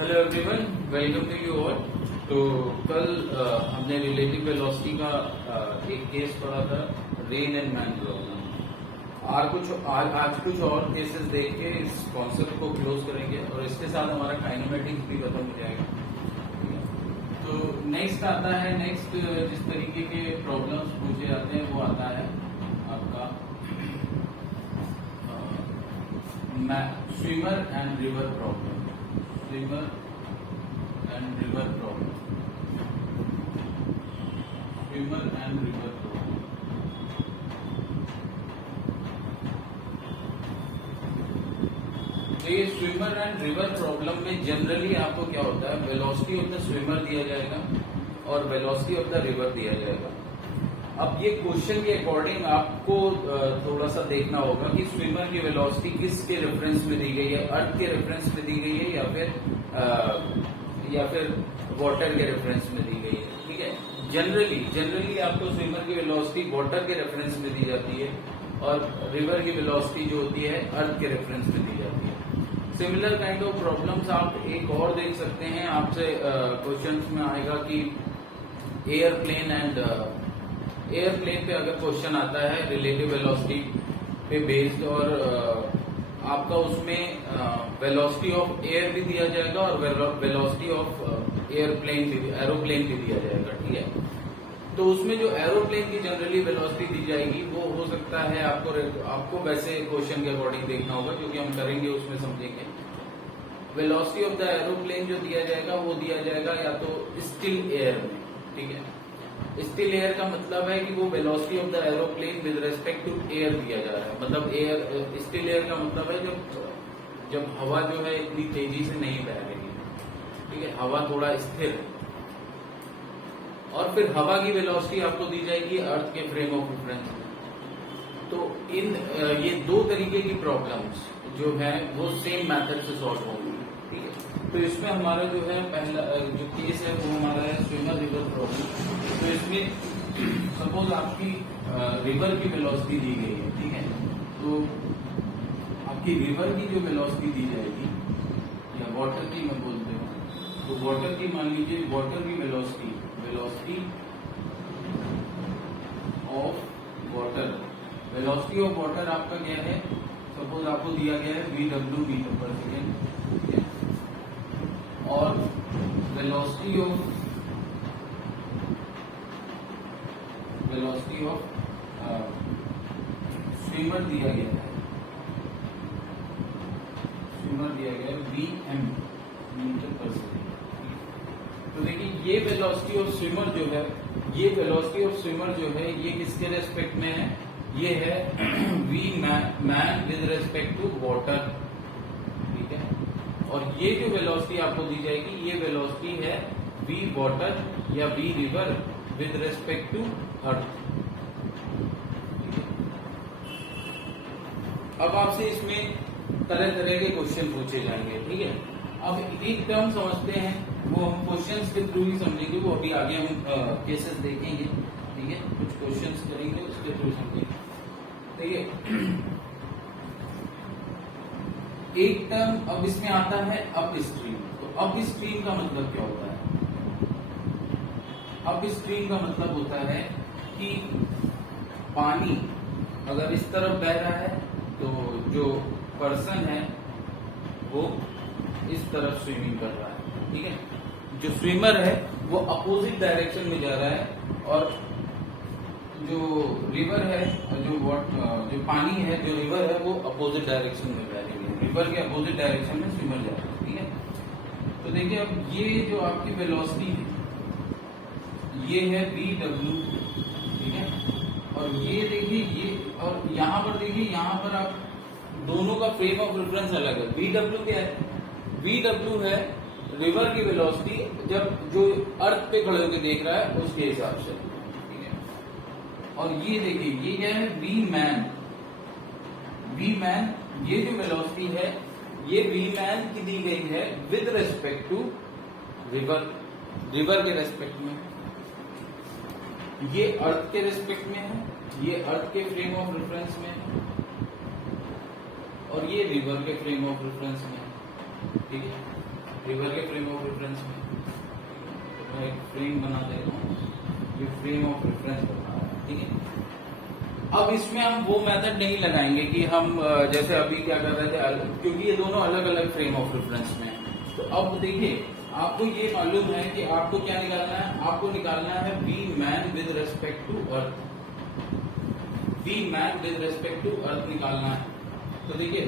Hello everyone, welcome to you all. तो कल हमने रिलेटिव वेलोसिटी का एक केस पढ़ा था, रेन एंड मैन प्रॉब्लम। आज कुछ और केसेस देख के इस कॉन्सेप्ट को क्लोज करेंगे और इसके साथ हमारा काइनेमेटिक्स भी खत्म हो जाएगा। तो नेक्स्ट आता है, जिस तरीके के प्रॉब्लम्स पूछे जाते हैं वो आता है आपका swimmer and river problem. Swimmer and river problem. Swimmer and river problem. तो ये स्विमर एंड रिवर प्रॉब्लम में जनरली आपको क्या होता है, वेलोसिटी ऑफ द स्विमर दिया जाएगा और वेलोसिटी ऑफ द रिवर दिया जाएगा। अब ये क्वेश्चन के अकॉर्डिंग आपको थोड़ा सा देखना होगा कि स्विमर की वेलोसिटी किसके रेफरेंस में दी गई है, अर्थ के रेफरेंस में दी गई है या फिर वाटर के रेफरेंस में दी गई है। ठीक है, जनरली आपको स्विमर की वेलोसिटी वाटर के रेफरेंस में दी जाती है और रिवर की वेलोसिटी जो होती है अर्थ के रेफरेंस में दी जाती है। सिमिलर काइंड ऑफ प्रॉब्लम्स आप एक और देख सकते हैं। आपसे क्वेश्चंस में आएगा कि एयरप्लेन पे अगर क्वेश्चन आता है रिलेटिव वेलोसिटी पे बेस्ड और आपका उसमें वेलोसिटी ऑफ एयर भी दिया जाएगा और वेलोसिटी ऑफ एरोप्लेन भी दिया जाएगा। ठीक है, तो उसमें जो एरोप्लेन की जनरली वेलोसिटी दी जाएगी वो हो सकता है आपको वैसे क्वेश्चन के अकॉर्डिंग देखना होगा, जो कि हम करेंगे उसमें समझेंगे। वेलोसिटी ऑफ द एरोप्लेन जो दिया जाएगा वो दिया जाएगा या तो स्टिल एयर में। ठीक है, स्टिल एयर का मतलब है कि वो velocity of the aeroplane with respect to air दिया जा रहा है। मतलब स्टिल एयर का मतलब है जब हवा जो है इतनी तेजी से नहीं बह रही है। ठीक है, हवा थोड़ा स्थिर है और फिर हवा की वेलोसिटी आपको दी जाएगी अर्थ के फ्रेम ऑफ रेफरेंस में। तो ये दो तरीके की प्रॉब्लम्स जो है वो सेम मेथड से सॉल्व होंगी। ठीक है, तो इसमें हमारा जो है पहला जो केस है वो हमारा है स्विमर रिवर प्रॉब्लम। तो इसमें सपोज आपकी रिवर की वेलोसिटी दी गई है। ठीक है, तो आपकी रिवर की जो वेलोसिटी दी जाएगी या वाटर की मैं बोलते हूँ, तो वाटर की मान लीजिए वाटर की वेलोसिटी ऑफ वाटर आपका क्या है, सपोज आपको दिया गया है VW मीटर पर सेकेंड और वेलोसिटी ऑफ स्विमर दिया गया है VM मीटर पर सेकेंड। तो देखिए ये वेलोसिटी ऑफ स्विमर जो है ये किसके रेस्पेक्ट में है, ये है V man with respect to water. ठीक है, और ये जो वेलोसिटी आपको दी जाएगी ये वेलोसिटी है V वाटर या V river with respect to earth. अब आपसे इसमें तरह तरह के क्वेश्चन पूछे जाएंगे। ठीक है, अब एक टर्म समझते हैं, वो हम क्वेश्चंस के थ्रू ही समझेंगे, वो अभी आगे हम केसेस देखेंगे। ठीक है, कुछ क्वेश्चंस करेंगे उसके थ्रू समझेंगे। ठीक है, एक टर्म अब इसमें आता है अप स्ट्रीम। तो अप स्ट्रीम का मतलब क्या होता है? अप स्ट्रीम का मतलब होता है कि पानी अगर इस तरफ बह रहा है तो जो पर्सन है वो इस तरफ स्विमिंग कर रहा है। ठीक है, जो स्विमर है वो अपोजिट डायरेक्शन में जा रहा है और जो रिवर है जो पानी है, जो रिवर है वो अपोजिट डायरेक्शन में बह रही है। रिवर के अपोजिट डायरेक्शन में स्विमर जा रहा है। ठीक है, तो देखिए अब ये जो आपकी वेलोसिटी है ये है VW। ठीक है, और ये देखिए ये, और यहाँ पर देखिए यहाँ पर आप दोनों का फ्रेम ऑफ रेफरेंस अलग है। VW क्या है? VW है रिवर की वेलोसिटी जब जो अर्थ पे खड़े होकर देख रहा है उसके हिसाब से। ठीक है, और ये देखिए ये क्या है? V मैन ये जो वेलोसिटी है ये V मैन की दी गई है विद रेस्पेक्ट टू रिवर के रेस्पेक्ट में। ये अर्थ के रेस्पेक्ट में है, ये अर्थ के फ्रेम ऑफ रेफरेंस में है और ये रिवर के फ्रेम ऑफ रेफरेंस में है। ठीक है, रिवर के फ्रेम ऑफ रेफरेंस में मैं एक फ्रेम बना दे रहा हूँ, ये फ्रेम ऑफ रेफरेंस बना रहा है, ठीक है। अब इसमें हम वो मेथड नहीं लगाएंगे कि हम जैसे अभी क्या कर रहे थे, क्योंकि ये दोनों अलग अलग फ्रेम ऑफ रेफरेंस में है। तो अब देखिए, आपको ये मालूम है कि आपको क्या निकालना है, आपको निकालना है V man with respect to earth, V man with respect to earth निकालना है। तो देखिए,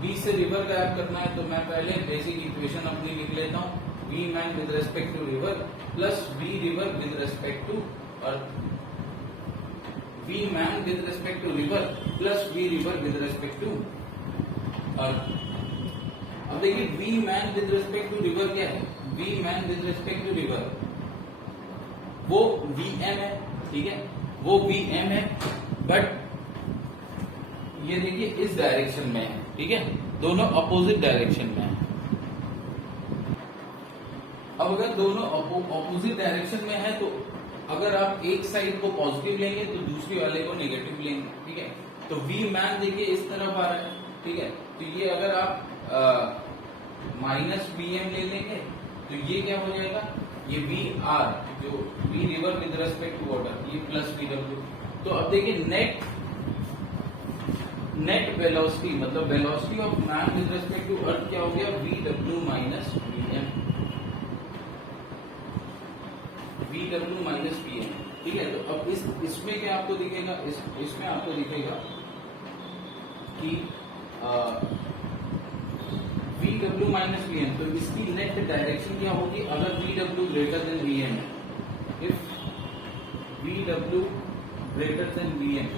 बी से रिवर गायब करना है, तो मैं पहले बेसिक इक्वेशन अपनी लिख लेता हूँ, V man with respect to river plus V river with respect to earth, V man with respect to river plus V river with respect to earth. अब देखिए, V man with respect to river क्या है, V man with respect to river वो V M है, ठीक है, वो V M है, बट ये देखिए इस डायरेक्शन में है, ठीक है, दोनों अपोजिट डायरेक्शन में है। अब अगर दोनों अपोजिट डायरेक्शन में है, तो अगर आप एक साइड को पॉजिटिव लेंगे तो दूसरी वाले को नेगेटिव लेंगे, ठीक है। तो वी मैन देखिए इस तरफ आ रहा है, ठीक है, तो ये अगर आप माइनस वी एम ले लेंगे तो ये क्या हो जाएगा, ये वी आर जो V river with respect to water, ये प्लस वी डब्ल्यू। तो अब देखिए नेट वेलोसिटी मतलब velocity of man with respect to earth क्या हो गया, V W minus V M, V W minus V M, ठीक है। तो अब इसमें क्या आपको दिखेगा, इसमें आपको दिखेगा कि V W minus V M, तो इसकी नेट डायरेक्शन क्या होगी अगर V W greater than V M है, if V W greater than V M,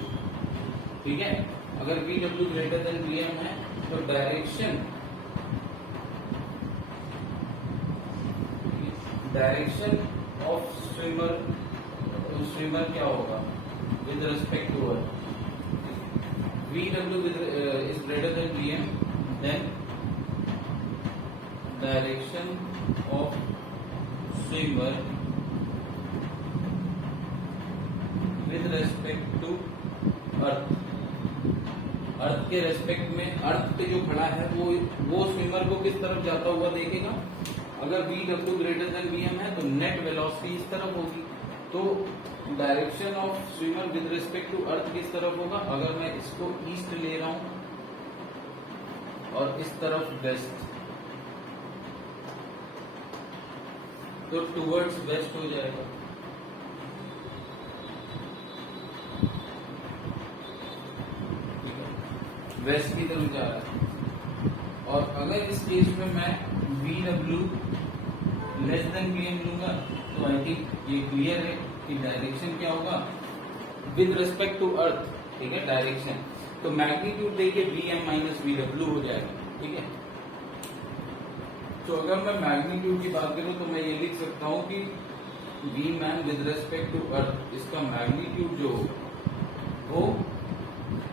ठीक है, अगर V W greater than V M है तो डायरेक्शन ऑफ स्विमर क्या होगा with respect to earth, V W is greater than V M, then direction of swimmer with respect to earth, earth के respect में, अर्थ पे जो खड़ा है वो स्विमर को किस तरफ जाता हुआ देखेगा, अगर V W greater than V M है तो नेट वेलोसिटी इस तरफ होगी, तो direction of swimmer with respect to earth किस तरफ होगा, अगर मैं इसको ईस्ट ले रहा हूं और इस तरफ वेस्ट, तो टुवर्ड्स वेस्ट हो जाएगा, ठीक है, वेस्ट की तरफ जा रहा है। और अगर इस केस में मैं V W less than V M लूंगा तो आई थिंक ये क्लियर है कि डायरेक्शन क्या होगा विद रिस्पेक्ट टू अर्थ, ठीक है, डायरेक्शन, तो मैग्नीट्यूड देखिए V M minus V W हो जाएगा, ठीक है। तो अगर मैं मैग्नीट्यूड की बात करूं तो मैं ये लिख सकता हूं कि V man with respect to earth, इसका मैग्नीट्यूड जो वो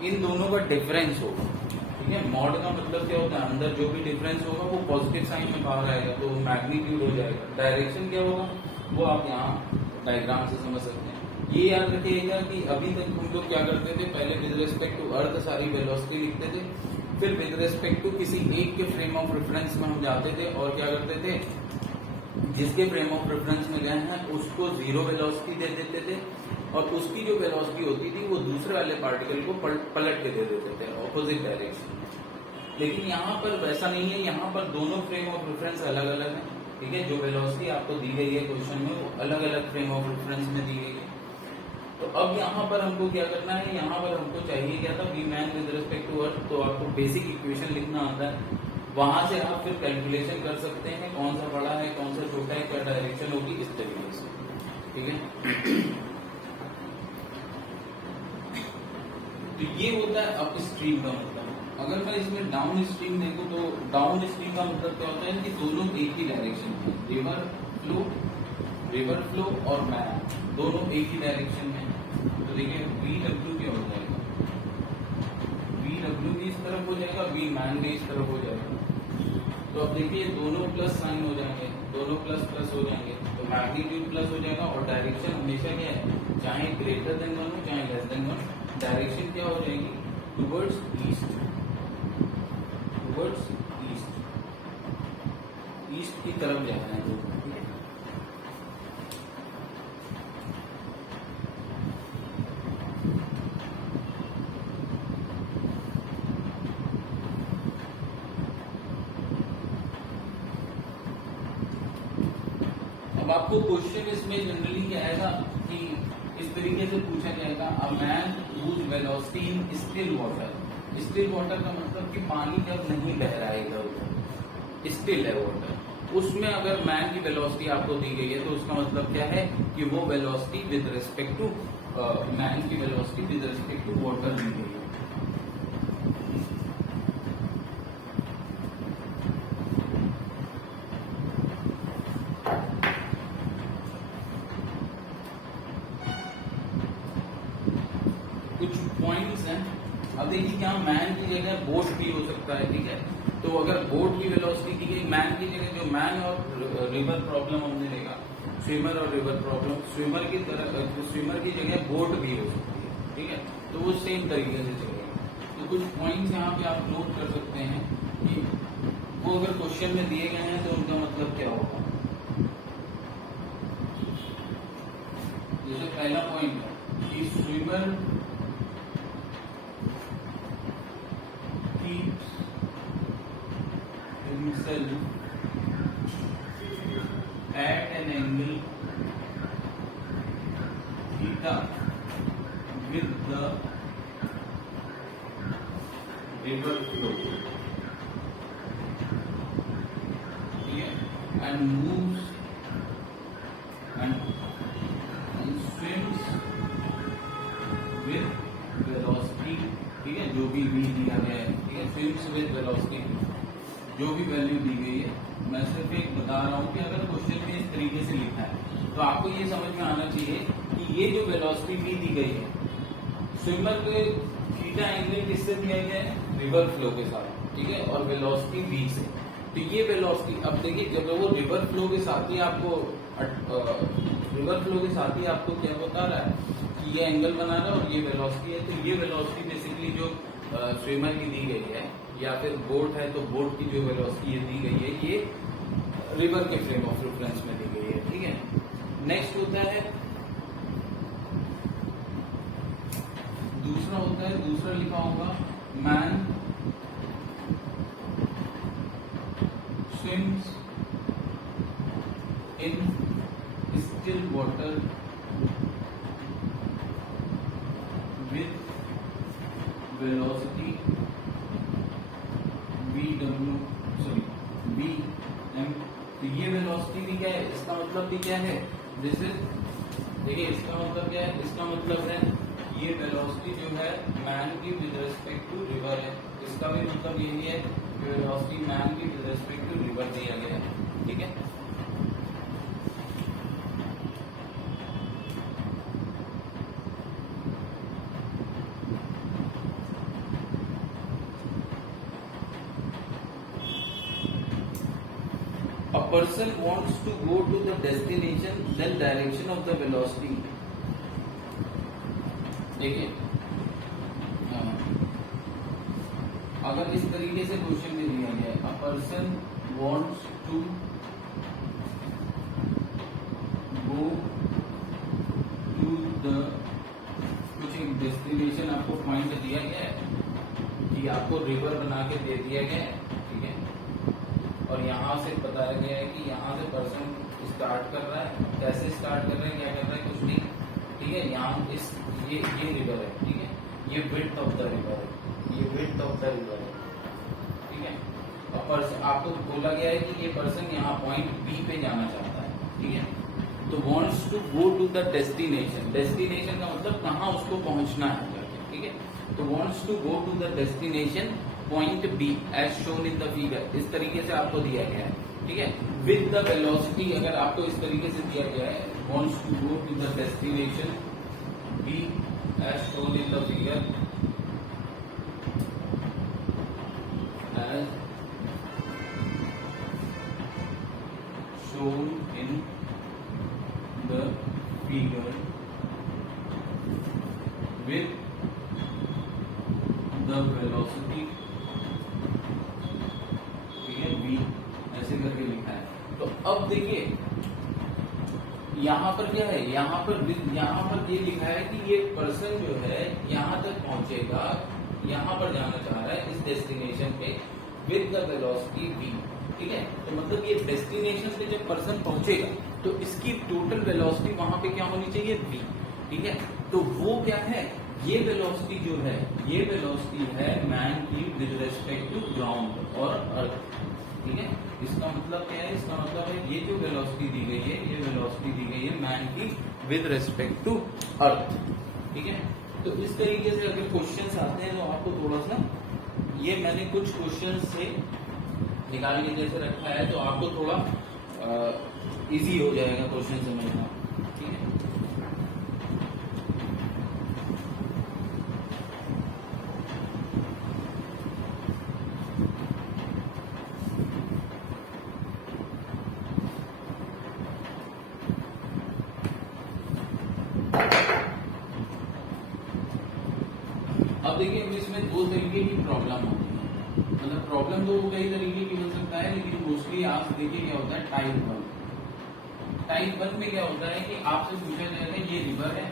इन दोनों का डिफरेंस होगा, ठीक है। मॉड का मतलब क्या होता है, अंदर जो भी डिफरेंस होगा वो पॉजिटिव साइन में बाहर आएगा, तो मैग्नीट्यूड हो जाएगा। डायरेक्शन क्या होगा वो आप यहाँ डायग्राम से समझ सकते हैं। ये याद रखिएगा कि अभी तक हम लोग क्या करते थे, पहले विद रेस्पेक्ट टू अर्थ सारी वेलोसिटी लिखते थे, फिर विद रेस्पेक्ट टू किसी एक के फ्रेम ऑफ रेफरेंस में हम जाते थे और क्या करते थे, जिसके फ्रेम ऑफ रेफरेंस में गए हैं उसको जीरो वेलोसिटी दे देते थे और उसकी जो वेलोसिटी होती थी वो दूसरे वाले पार्टिकल को पलट के दे देते थे ऑपोजिट डायरेक्शन में। लेकिन यहाँ पर वैसा नहीं है, यहाँ पर दोनों फ्रेम ऑफ रेफरेंस अलग अलग है, ठीक है। जो वेलोसिटी आपको दी गई है क्वेश्चन में वो अलग अलग फ्रेम ऑफ रेफरेंस में दी गई है। तो अब यहाँ पर हमको क्या करना है, यहाँ पर हमको चाहिए क्या था, V man with respect to earth, तो आपको बेसिक इक्वेशन लिखना आता है, वहां से आप फिर कैलकुलेशन कर सकते हैं कौन सा बड़ा है कौन सा छोटा है, क्या डायरेक्शन होगी, इस तरीके से, ठीक है। तो ये होता है अप स्ट्रीम का मतलब। अगर मैं इसमें डाउन स्ट्रीम देखूं तो डाउन स्ट्रीम का मतलब क्या होता है कि दोनों एक ही डायरेक्शन में, रिवर फ्लो और मैन दोनों एक ही डायरेक्शन में। तो देखिए वी डब्ल्यू क्या हो जाएगा, वी डब्ल्यू भी इस तरफ हो जाएगा, वी मैन भी इस तरफ हो जाएगा। तो अब देखिए दोनों प्लस साइन हो जाएंगे, दोनों प्लस प्लस हो जाएंगे, तो मैग्नीट्यूड प्लस हो जाएगा और डायरेक्शन हमेशा क्या है, चाहे ग्रेटर देन 1 हो चाहे लेस देन 1, डायरेक्शन क्या हो जाएगी, towards east, towards east, east की तरफ जा रहे हैं। ठीक है, अब आपको क्वेश्चन इसमें जनरली क्या आएगा कि इस तरीके से पूछा जाएगा, a man whose velocity in still water. Still water का मतलब कि पानी जब नहीं बह रहा है इधर उधर, स्टिल है वाटर, उसमें अगर मैन की वेलोसिटी आपको दी गई है तो उसका मतलब क्या है कि वो velocity with respect to man की velocity with respect to water दी गई है। कुछ पॉइंट्स हैं। अब देखिए क्या मैन की जगह बोट भी हो सकता है। ठीक है, तो अगर बोट की वेलोसिटी दी गई मैन की जगह, जो मैन और रिवर प्रॉब्लम हमने देखा, स्विमर और रिवर प्रॉब्लम, स्विमर की तरह स्विमर की जगह बोट भी हो सकती है। ठीक है, तो वो सेम तरीके से चलेगा। तो कुछ पॉइंट्स यहाँ पे आप नोट कर सकते हैं कि वो अगर क्वेश्चन में दिए गए हैं तो उनका मतलब क्या होगा। जैसे पहला पॉइंट है कि swimmer himself at an angle theta with the river flow, and moves and swims with velocity। ठीक है, जो भी v दिया गया है, ठीक है, swims with velocity, जो भी वैल्यू दी गई है। मैं सिर्फ एक बता रहा हूं कि अगर क्वेश्चन में इस तरीके से लिखा है तो आपको ये समझ में आना चाहिए कि ये जो वेलोसिटी भी दी गई है, स्विमर के थीटा एंगल किससे दिया गया है, रिवर फ्लो के साथ। ठीक है, और वेलोसिटी v से। तो ये वेलोसिटी, अब देखिए जब वो रिवर फ्लो के साथ ही आपको क्या बता रहा है कि ये एंगल बना रहा है और ये वेलोसिटी है, तो ये वेलोसिटी बेसिकली जो स्विमर की दी गई है, या फिर बोट है तो बोट की जो वेलोसिटी ये दी गई है, ये रिवर के फ्रेम ऑफ रेफरेंस में दी गई है। ठीक है, नेक्स्ट होता है दूसरा लिखा होगा man swims in still water with velocity vm। तो ये वेलोसिटी भी क्या है, इसका मतलब भी क्या है, जैसे देखिए इसका मतलब क्या है, इसका मतलब है ये वेलोसिटी जो है मैन की विद रिस्पेक्ट टू रिवर है, इसका भी मतलब यही है कि वेलोसिटी मैन की विद रिस्पेक्ट टू रिवर दिया गया है। ठीक है, a person wants to go to the destination, then direction of the velocity। देखिए अगर इस तरीके से क्वेश्चन में दिया गया है, a person wants to go to the, कुछ एक डेस्टिनेशन आपको पॉइंट दिया गया है कि आपको रिवर बना के दे दिया गया है। ठीक है, और यहाँ से बताया गया है कि यहाँ से पर्सन स्टार्ट कर रहा है, कैसे स्टार्ट कर रहा है, क्या कर रहा है, कुछ नहीं। ठीक है, यहाँ इस ये रिवर है। ठीक है, ये विड्थ ऑफ द रिवर है, ये विड्थ ऑफ द रिवर है। ठीक है, और पर्सन आपको बोला गया है कि ये पर्सन यहाँ पॉइंट बी पे जाना चाहता है। ठीक है, तो wants to go to the destination, destination का मतलब कहाँ उसको पहुंचना है। ठीक है, तो wants to go to the destination point B as shown in the figure, इस तरीके से आपको दिया गया है। ठीक है, विद द वेलोसिटी अगर आपको इस तरीके से दिया गया है, wants to go to the destination B as shown in the figure as shown in the figure with the velocity, ठीक है, v ऐसे करके लिखा है। तो अब देखिए यहाँ पर क्या है, यहाँ पर ये लिखा है कि ये पर्सन जो है यहाँ तक पहुंचेगा, यहाँ पर जाना चाह रहा है इस डेस्टिनेशन पे विद द वेलोसिटी v। ठीक है, तो मतलब ये डेस्टिनेशन पे जब पर्सन पहुंचेगा तो इसकी टोटल वेलोसिटी वहां पे क्या होनी चाहिए, v। ठीक है, तो वो क्या है, ये वेलोसिटी जो है, ये वेलोसिटी है मैन की विद रेस्पेक्ट टू ग्राउंड और अर्थ। ठीक है, इसका मतलब क्या है, इसका मतलब है ये जो वेलोसिटी दी गई है, ये वेलोसिटी दी गई है मैन की विद रेस्पेक्ट टू अर्थ। ठीक है, तो इस तरीके से अगर क्वेश्चंस आते हैं तो आपको थोड़ा सा, ये मैंने कुछ क्वेश्चन से निकाल के जैसे रखा है, तो आपको थोड़ा इजी हो जाएगा क्वेश्चन समझना। ठीक है, अब देखिए इसमें दो तरीके की प्रॉब्लम होती है, मतलब प्रॉब्लम तो कई तरीके की हो सकता है, लेकिन मोस्टली आप देखिए क्या होता है टाइप 1। टाइप 1 में क्या होता है कि आपसे पूछा जाएगा ये रिवर है,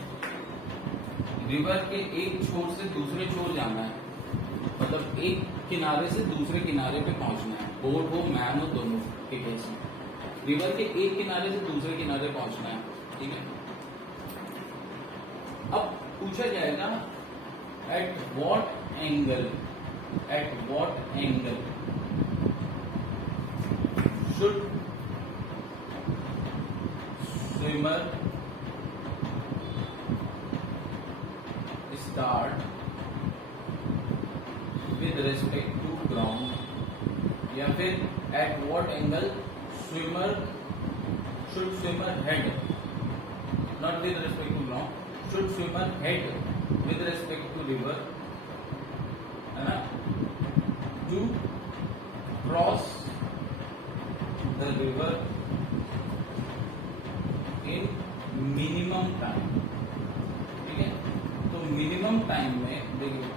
रिवर के एक छोर से दूसरे छोर जाना है, मतलब एक किनारे से दूसरे किनारे पे पहुंचना है, बोट हो मैन हो दोनों के केस में, रिवर के एक किनारे से दूसरे किनारे पहुंचना है। ठीक है, अब पूछा जाएगा at what angle should swimmer start with respect to ground, या फिर at what angle should swimmer head, not with respect to ground, should swimmer head with respect to river, है ना, to cross the river in minimum time। ठीक है, तो minimum time में देखिए,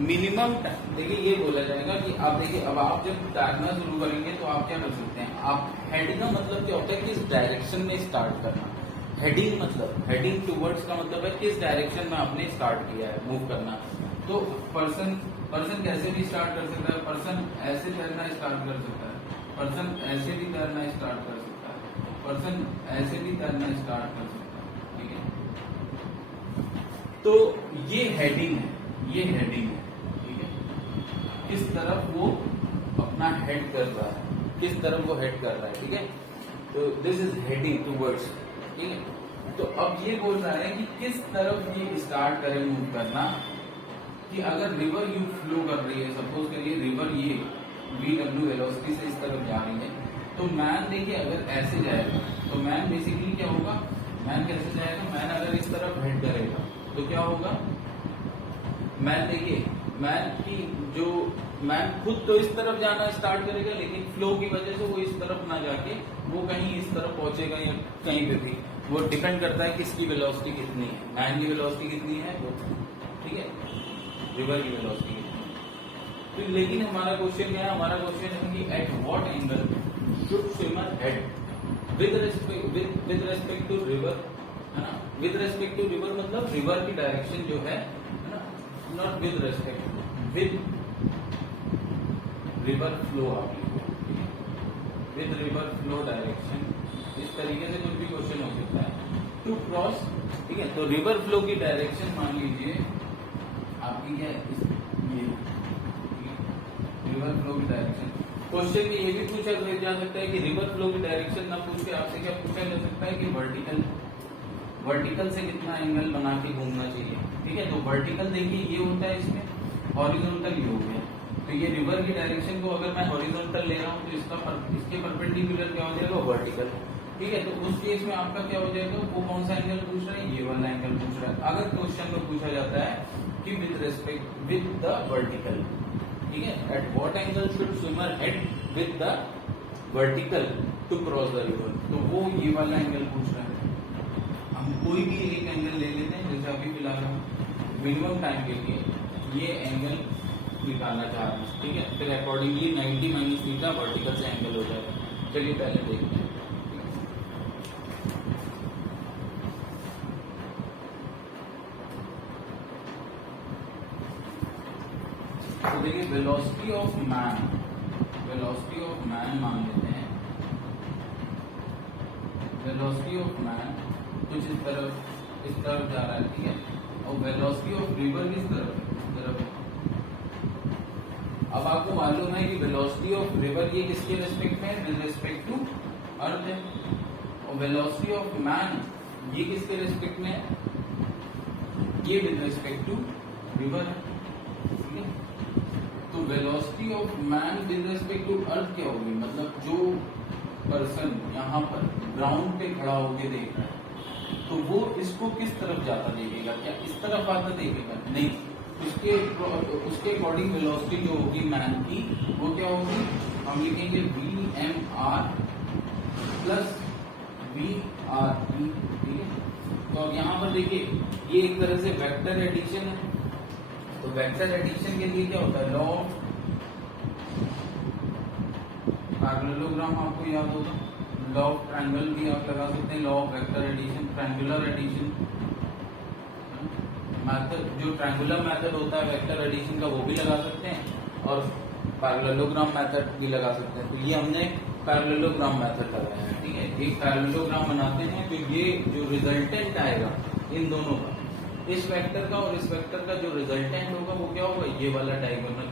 minimum time देखिए ये बोला जाएगा कि आप देखिए, अब आप जब तैरना शुरू करेंगे तो आप क्या कर सकते हैं, आप हेड का मतलब क्या होता है, किस डायरेक्शन में स्टार्ट करना। हेडिंग मतलब, हेडिंग टूवर्ड्स का मतलब है किस डायरेक्शन में आपने स्टार्ट किया है मूव करना। तो पर्सन कैसे भी स्टार्ट कर सकता है, पर्सन ऐसे तैरना स्टार्ट कर सकता है, पर्सन ऐसे भी तैरना स्टार्ट कर सकता है, पर्सन ऐसे भी तैरना स्टार्ट कर सकता है। ठीक है, तो ये हेडिंग है, ये हेडिंग है। ठीक है, किस तरफ वो अपना हेड कर रहा है, किस तरफ वो हेड कर रहा है। ठीक है, तो दिस इज हेडिंग टूवर्ड्स। ठीक है, तो अब ये बोल रहा है कि किस तरफ ये स्टार्ट करें मूव करना, कि अगर रिवर यू फ्लो कर रही है, सपोज करिए रिवर ये VW वेलोसिटी से इस तरफ जा रही है, तो मैन देखिए अगर ऐसे जाएगा तो मैन बेसिकली क्या होगा, मैन कैसे जाएगा, मैन अगर इस तरफ हेड करेगा तो क्या होगा, मैन देखिए, मैन की जो मैन खुद तो इस तरफ जाना स्टार्ट करेगा, लेकिन फ्लो की वजह से वो इस तरफ ना जाके वो कहीं इस तरफ पहुंचेगा या कहीं पे भी, वो डिपेंड करता है किसकी वेलोसिटी कितनी है, मैन की वेलोसिटी कितनी है वो। ठीक है, रिवर की वेलोसिटी कितनी है। तो लेकिन हमारा क्वेश्चन क्या है, हमारा क्वेश्चन है कि at what angle should swimmer head with respect to river, है ना, विद रेस्पेक्ट टू रिवर मतलब रिवर की डायरेक्शन जो है ना, not with respect, with river flow आ गई, विद रिवर फ्लो डायरेक्शन, इस तरीके से कुछ भी क्वेश्चन हो सकता है। टू क्रॉस, ठीक है, तो रिवर फ्लो की डायरेक्शन मान लीजिए आपकी क्या है, ये रिवर फ्लो की डायरेक्शन। क्वेश्चन में ये भी पूछा जा सकता है कि रिवर फ्लो की डायरेक्शन ना पूछ के आपसे क्या पूछा जा सकता है कि वर्टिकल से कितना एंगल बना के घूमना चाहिए। ठीक है, तो वर्टिकल देखिए ये होता है, इसमें हॉरिजॉन्टल ये हो गया, तो ये रिवर की डायरेक्शन को अगर मैं हॉरिजॉन्टल ले रहा हूँ तो इसके परपेंडिकुलर क्या हो जाएगा, वर्टिकल। ठीक है, तो उस केस में आपका क्या हो जाएगा, वो कौन सा एंगल पूछ रहा है, ये वाला एंगल पूछ रहा है। अगर क्वेश्चन में पूछा जाता है कि with respect with the vertical, ठीक है, at what angle should swimmer head with the vertical to cross the river, तो वो ये वाला एंगल पूछ रहा है। हम कोई भी एक एंगल ले लेते हैं, जैसे अभी फिलहाल हम मिनिमम टाइम के लिए ये एंगल निकालना चाह रहे हैं, ठीक है। फिर अकॉर्डिंगली 90 माइनस थीटा वर्टिकल से एंगल हो जाएगा। चलिए पहले देखते हैं। तो देखिए वेलोसिटी ऑफ मैन मान लेते हैं। वेलोसिटी ऑफ मैन कुछ इस तरफ जा रहा है, ठीक है। और वेलोसिटी ऑफ रिवर किस तरफ। अब आपको मालूम है कि वेलोसिटी ऑफ रिवर ये किसके रेस्पेक्ट में है, विद रिस्पेक्ट टू अर्थ है। और वेलोसिटी ऑफ मैन ये किसके रेस्पेक्ट में है, ये विद रिस्पेक्ट टू रिवर है, ठीक है। तो velocity of man with respect to earth क्या होगी, मतलब जो पर्सन यहाँ पर ग्राउंड पे खड़ा होके देख रहा है तो वो इसको किस तरफ जाता देखेगा, क्या इस तरफ आता देखेगा, नहीं। उसके अकॉर्डिंग वेलोसिटी जो होगी मैन की वो क्या होगी, हम लिखेंगे VMR प्लस VRE, ठीक है। तो अब यहाँ पर देखिए ये एक तरह से वेक्टर एडिशन है। तो वेक्टर एडिशन के लिए क्या होता है, लॉ ऑफ पैरेललोग्राम आपको याद होगा, लॉ ऑफ ट्रायंगल भी आप लगा सकते हैं, law of vector addition, triangular addition method, जो ट्रायंगुलर मेथड होता है वेक्टर एडिशन का वो भी लगा सकते हैं और पैरेललोग्राम मेथड भी लगा सकते हैं। तो ये हमने पैरेललोग्राम मेथड लगाया है, ठीक है। एक पैरेललोग्राम बनाते हैं तो ये जो रिजल्टेंट आएगा इन दोनों का, इस वेक्टर का और इस वेक्टर का जो रिजल्टेंट होगा वो क्या होगा, ये वाला डायगोनल,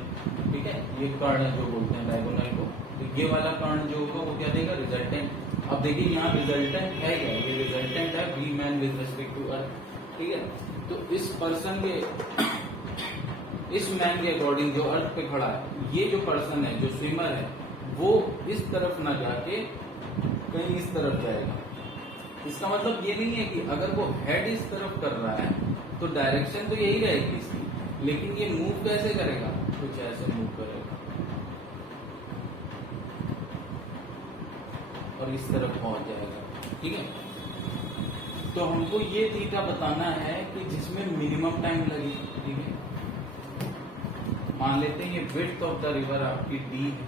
ठीक है। ये कर्ण जो बोलते हैं डायगोनल को, तो ये वाला कर्ण जो होगा वो क्या देगा, रिजल्टेंट। अब देखिए यहाँ रिजल्टेंट है क्या, ये रिजल्टेंट है V man with respect to earth, ठीक है। तो इस पर्सन के, इस मैन के अकॉर्डिंग जो अर्थ पे खड़ा है, ये जो पर्सन है जो स्विमर है वो इस तरफ ना जाके कहीं इस तरफ जाएगा। इसका मतलब ये नहीं है कि अगर वो हेड इस तरफ कर रहा है तो डायरेक्शन तो यही रहेगी इसकी, लेकिन ये मूव कैसे करेगा, कुछ ऐसे मूव करेगा और इस तरफ पहुंच जाएगा, ठीक है। तो हमको ये थीटा बताना है कि जिसमें मिनिमम टाइम लगे, ठीक है। मान लेते हैं ये विड्थ ऑफ द रिवर आपकी D है,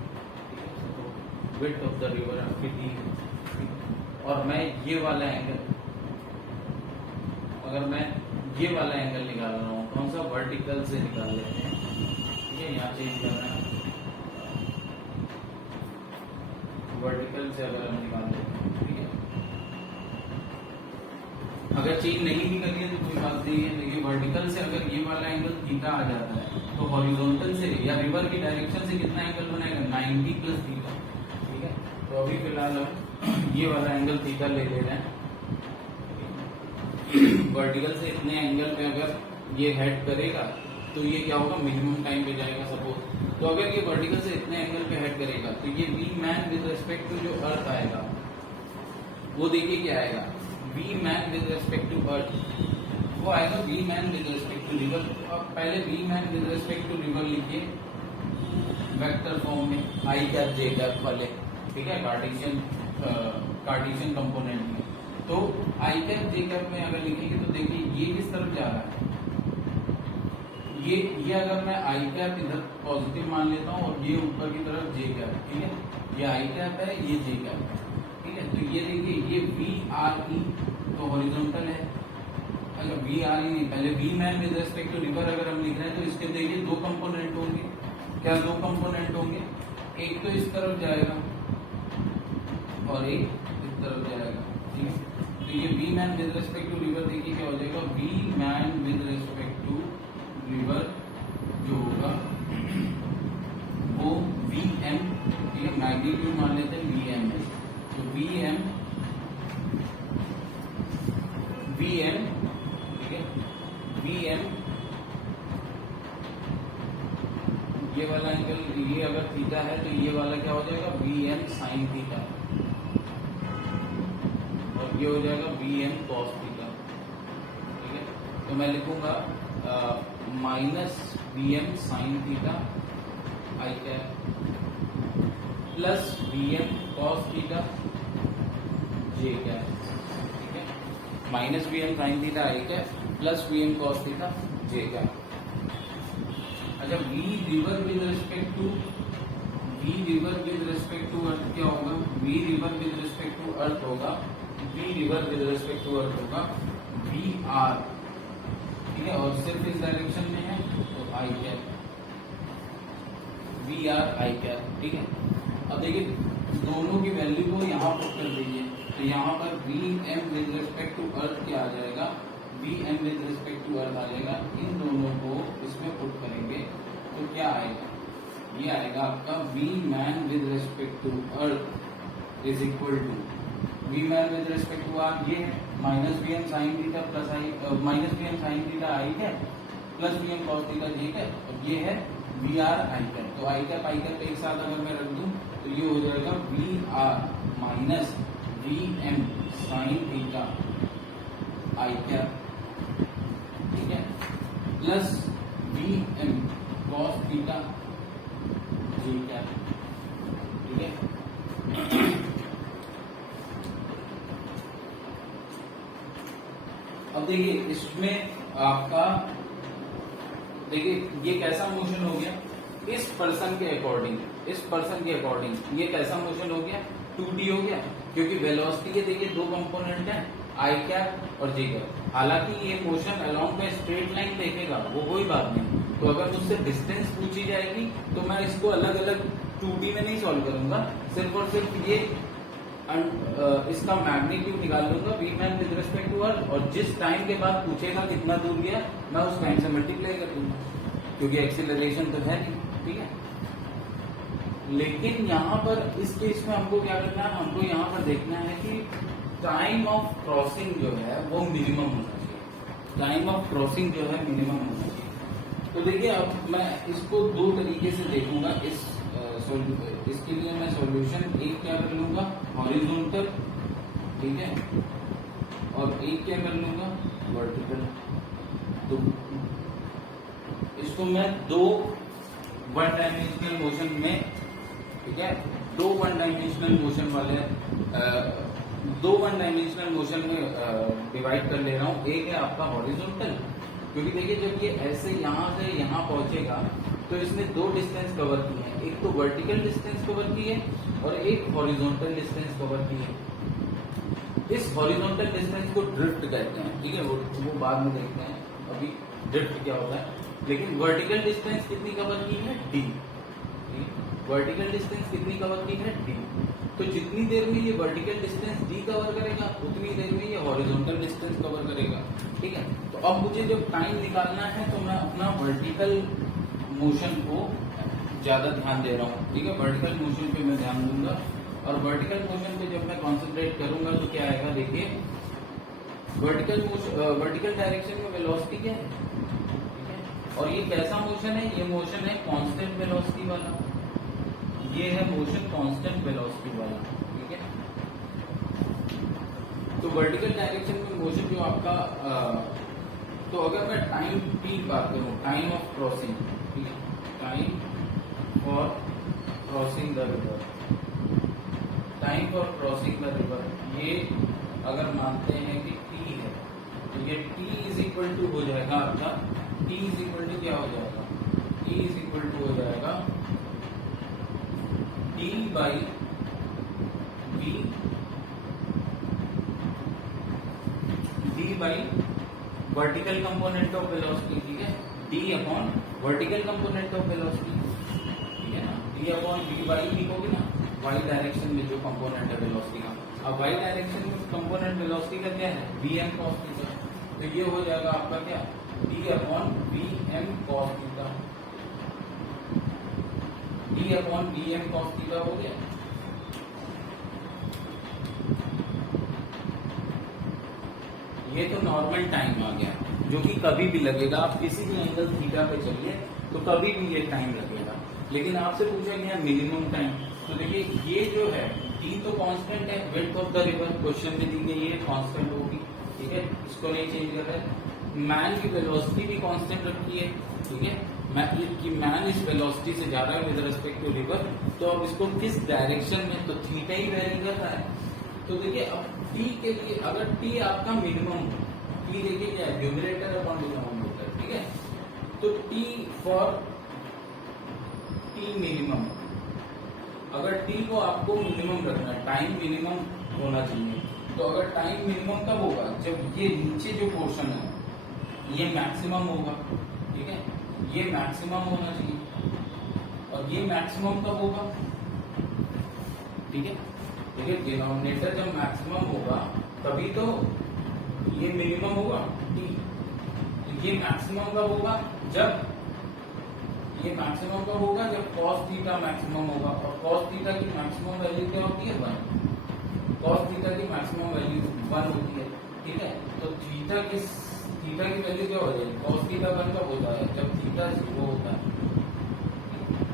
विड्थ ऑफ द रिवर आपकी D है, और मैं ये वाला एंगल, अगर मैं ये वाला एंगल निकाल रहा हूँ, कौन सा, वर्टिकल से निकाल लेते हैं, ठीक है। यहाँ चेंज करना है, वर्टिकल से अगर हम निकाल लेते हैं, ठीक है। अगर चेंज नहीं भी करिए तो कोई बात नहीं है, लेकिन वर्टिकल से अगर ये वाला एंगल थीटा आ जाता है तो हॉरिजॉन्टल से या रिवर की डायरेक्शन से कितना एंगल बनेगा, 90 प्लस थीटा, ठीक है। तो अभी फिलहाल हम ये वाला एंगल थीटा ले रहे हैं। वर्टिकल से इतने एंगल पे अगर ये हेड करेगा तो ये क्या होगा, मिनिमम टाइम पे जाएगा सपोज। तो अगर ये वर्टिकल से इतने एंगल पे हेड करेगा तो ये V man with respect to जो अर्थ आएगा वो देखिए क्या आएगा, V man with respect to earth, वो आएगा V man with respect to river. अब पहले V man with respect to river लिखिए वेक्टर फॉर्म में, I कैप J कैप वाले, ठीक है, कार्टेशियन कंपोनेंट में। तो I कैप J कैप में अगर लिखेंगे तो देखिए ये किस तरफ जा रहा है, ये अगर मैं I कैप इधर पॉजिटिव मान लेता हूँ और ये ऊपर की तरफ J कैप, ठीक है, ये I कैप है, ये J कैप है, ठीक है। तो ये देखिए ये VRE तो हॉरिजॉन्टल है, अगर VRE नहीं, पहले V man with respect to river अगर हम लिख रहे हैं तो इसके देखिए दो कंपोनेंट होंगे, क्या दो कंपोनेंट होंगे, एक तो इस तरफ जाएगा और एक इस तरफ जाएगा, ठीक है। तो ये V man with respect to river देखिए क्या हो जाएगा, V man with respect to river जो होगा वो VM, ठीक है, मैग्नीट्यूड मान लेते हैं VM है, तो VM, ठीक है, VM ये वाला एंगल, ये अगर थीटा है तो ये वाला क्या हो जाएगा, VM साइन थीटा, और ये हो जाएगा VM कॉस थीटा, ठीक है। तो मैं लिखूंगा minus VM sine theta I cap plus VM cos theta J cap, ठीक है, minus VM sine theta I cap plus VM cos theta J cap. अच्छा V river with respect to earth क्या होगा, V river with respect to earth होगा, V river with respect to earth होगा V are, ठीक है, और सिर्फ इस डायरेक्शन में है तो I cap, V R I cap, ठीक है। अब देखिए दोनों की वैल्यू को यहाँ पुट कर दीजिए, तो यहाँ पर V M with respect to earth क्या आ जाएगा, V M with respect to earth आ जाएगा। इन दोनों को इसमें पुट करेंगे तो क्या आएगा, ये आएगा आपका V man with respect to earth is equal to V man with respect to R, ये है minus V M sine theta plus I, minus V M sine theta I है plus V M cos theta J है, और ये है V R I cap. तो I cap एक साथ अगर मैं रख दूं तो ये हो जाएगा V R minus V M sine theta I cap, ठीक है, plus V M cos theta J cap, ठीक है। अब देखिए इसमें आपका देखिए ये कैसा मोशन हो गया, इस पर्सन के अकॉर्डिंग ये कैसा मोशन हो गया, 2D हो गया, क्योंकि वेलोसिटी के देखिए दो कंपोनेंट हैं, आई कैप और जे कैप। हालांकि ये motion along the straight line देखेगा वो कोई बात नहीं, तो अगर मुझसे डिस्टेंस पूछी जाएगी तो मैं इसको अलग अलग 2D में नहीं सॉल्व करूंगा, सिर्फ और सिर्फ ये इसका मैग्नीट्यूड निकाल लूंगा V man with respect to earth, और जिस टाइम के बाद पूछेगा कितना दूर गया मैं उस टाइम से मल्टीप्लाई कर दूंगा, क्योंकि एक्सीलरेशन तो है नहीं, ठीक है। लेकिन यहाँ पर इस केस में हमको क्या करना है, हमको यहाँ पर देखना है कि टाइम ऑफ क्रॉसिंग जो है वो मिनिमम होना चाहिए, टाइम ऑफ क्रॉसिंग जो है मिनिमम होना चाहिए। तो देखिए अब मैं इसको दो तरीके से देखूंगा, इसके लिए मैं सॉल्यूशन एक क्या कर लूंगा हॉरिजॉन्टल, ठीक है, और एक क्या कर लूंगा वर्टिकल। तो इसको मैं दो वन डायमेंशनल मोशन में, ठीक है, दो वन डायमेंशनल मोशन में डिवाइड कर ले रहा हूं। एक है आपका हॉरिजॉन्टल, क्योंकि देखिए जब ये ऐसे यहां से यहां पहुंचेगा तो इसने दो डिस्टेंस कवर की है, एक तो वर्टिकल डिस्टेंस कवर की है और एक हॉरिजॉन्टल डिस्टेंस कवर की है। इस हॉरिजॉन्टल डिस्टेंस को ड्रिफ्ट कहते हैं, ठीक है, वो बाद में देखते हैं अभी ड्रिफ्ट क्या होता है। लेकिन वर्टिकल डिस्टेंस कितनी कवर की है, डी, वर्टिकल डिस्टेंस कितनी कवर की है, डी। तो जितनी देर में ये वर्टिकल डिस्टेंस डी कवर करेगा उतनी देर में ये हॉरिजॉन्टल डिस्टेंस कवर करेगा, ठीक है। तो अब मुझे जब टाइम निकालना है तो मैं अपना वर्टिकल मोशन को ज्यादा ध्यान दे रहा हूँ, ठीक है, वर्टिकल मोशन पे मैं ध्यान दूंगा, और वर्टिकल मोशन पे जब मैं कॉन्सेंट्रेट करूंगा तो क्या आएगा, देखिए वर्टिकल डायरेक्शन में वेलोसिटी क्या है, ठीक है, और ये कैसा मोशन है, ये मोशन है कांस्टेंट वेलोसिटी वाला, ये है मोशन कांस्टेंट वेलोसिटी वाला, ठीक है। तो वर्टिकल डायरेक्शन में मोशन जो आपका तो अगर मैं टाइम टी बात करूं, टाइम ऑफ क्रॉसिंग, ठीक है, time for crossing the river, time for crossing the river, ये अगर मानते हैं कि टी है तो ये टी इज इक्वल टू हो जाएगा आपका, टी इज इक्वल टू क्या हो जाएगा, टी इज इक्वल टू हो जाएगा D by V, D by vertical component of velocity, ठीक है, D upon vertical component of velocity, ठीक है ना, डी अपॉन वी बाई लिखोगे ना, वाई डायरेक्शन में जो कंपोनेंट है वेलोसिटी का। अब वाई डायरेक्शन में कंपोनेंट वेलोसिटी का क्या है, वी एम कॉस थीटा, तो ये हो जाएगा आपका क्या, D upon V M cos theta, D upon V M cos theta हो गया। ये तो नॉर्मल टाइम आ गया जो कि कभी भी लगेगा, आप किसी भी एंगल थीटा पे चलिए तो कभी भी ये टाइम लगेगा। लेकिन आपसे पूछा गया मिनिमम टाइम, तो देखिए ये जो है टी तो कांस्टेंट है, width of the river question में दी गई है कांस्टेंट होगी, ठीक है, इसको नहीं चेंज कर रहे। मैन की वेलोसिटी भी कांस्टेंट रखी है, ठीक है, मैन इस वेलोसिटी से जा रहा है विद रिस्पेक्ट टू रिवर, तो अब इसको किस डायरेक्शन में, तो थीटा ही वेरी कर रहा है। तो देखिए अब टी के लिए अगर टी आपका मिनिमम, टी देखिए क्या है, न्यूमरेटर अपॉन डिनोमिनेटर, ठीक है, तो टी फॉर टी मिनिमम। अगर टी को आपको मिनिमम रखना है, टाइम मिनिमम होना चाहिए, तो अगर टाइम मिनिमम कब होगा, जब ये नीचे जो पोर्शन है ये मैक्सिमम होगा, ठीक है, ये मैक्सिमम होना चाहिए, और ये मैक्सिमम कब होगा, ठीक है, देखिए डिनोमिनेटर जब मैक्सिमम होगा तभी तो ये मिनिमम होगा टी। ये मैक्सिमम कब होगा, जब ये मैक्सिमम कब होगा, जब cos थीटा मैक्सिमम होगा, और cos थीटा की मैक्सिमम वैल्यू क्या होती है 1, cos थीटा की मैक्सिमम वैल्यू 1 होती है, ठीक है। तो थीटा की वैल्यू क्या हो जाएगी, cos थीटा 1 कब होता है, जब थीटा 0 होता है,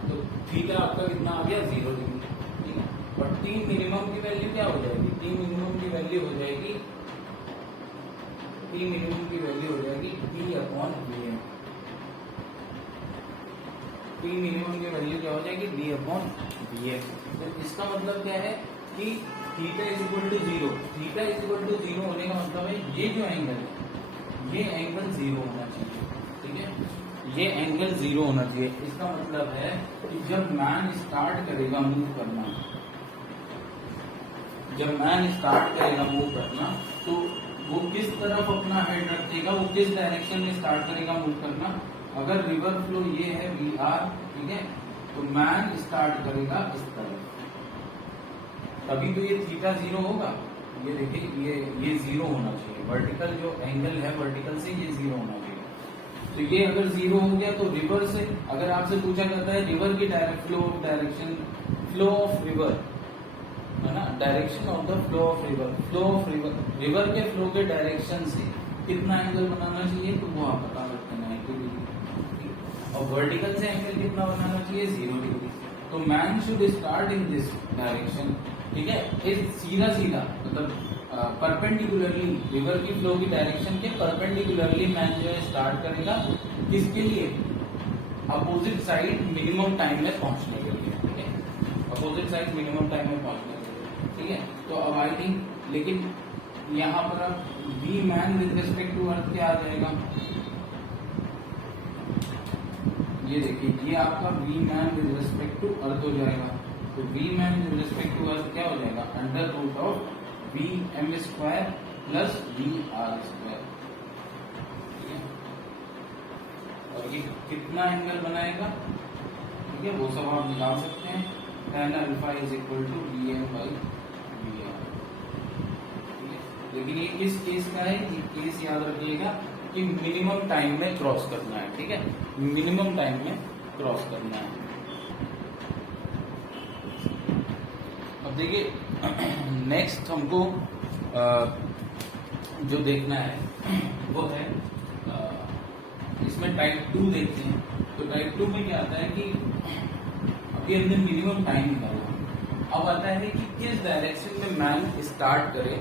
तो थीटा आपका कितना आ गया 0 डिग्री, ठीक है। और टी मिनिमम की वैल्यू क्या हो जाएगी, टी मिनिमम की वैल्यू हो जाएगी, टी मिनिमम की वैल्यू हो जाएगी b/vm। टी मिनिमम की वैल्यू क्या हो जाएगी b/vm। तो इसका मतलब क्या है कि theta is equal to 0, theta is equal to 0 होने का मतलब है ये जो एंगल है ये एंगल 0 होना चाहिए, ठीक है, ये एंगल 0 होना चाहिए। इसका मतलब है कि जब मैन स्टार्ट करेगा मूव करना, जब मैन स्टार्ट करेगा मूव करना, तो वो किस तरफ अपना हेड रखेगा, वो किस डायरेक्शन में स्टार्ट करेगा मूव करना। अगर रिवर फ्लो ये है VR, ठीक है, तो मैन स्टार्ट करेगा इस तरफ, तभी तो ये थीटा 0 होगा। ये देखिए ये 0 होना चाहिए, वर्टिकल जो एंगल है वर्टिकल से ये 0 होना चाहिए। तो ये अगर 0 हो गया तो रिवर से, अगर आपसे पूछा जाता है रिवर की फ्लो ऑफ रिवर है ना, direction of the flow of river, river के फ्लो के डायरेक्शन से कितना एंगल बनाना चाहिए, तो वो आप बता सकते हैं 90 डिग्री, और वर्टिकल से एंगल कितना बनाना चाहिए 0 डिग्री। तो man should start in this direction, ठीक है, इस सीधा मतलब परपेंडिकुलरली रिवर की फ्लो की डायरेक्शन के परपेंडिकुलरली मैन जो है स्टार्ट करेगा, किसके लिए, अपोजिट साइड मिनिमम टाइम में पहुंचने के लिए, ठीक है, अपोजिट साइड मिनिमम टाइम में पहुंचने के लिए, ठीक है। तो अब आई थिंक, लेकिन यहाँ पर अब V man with respect to earth क्या आ जाएगा, ये देखिए ये आपका V man with respect to earth हो जाएगा। तो V man with respect to earth क्या हो जाएगा, under root of VM² plus VR², ठीक है, और ये कितना एंगल बनाएगा, ठीक है, वो सब आप निकाल सकते हैं, tan alpha is equal to VM/VR, ठीक है। लेकिन ये किस केस का है, ये केस याद रखिएगा कि मिनिमम टाइम में क्रॉस करना है, ठीक है, मिनिमम टाइम में क्रॉस करना है। अब देखिए नेक्स्ट हमको जो देखना है वो है इसमें टाइप 2 देखते हैं। तो टाइप 2 में क्या आता है कि अभी हमने मिनिमम टाइम निकाला, अब आता है कि किस डायरेक्शन में मैन स्टार्ट करे,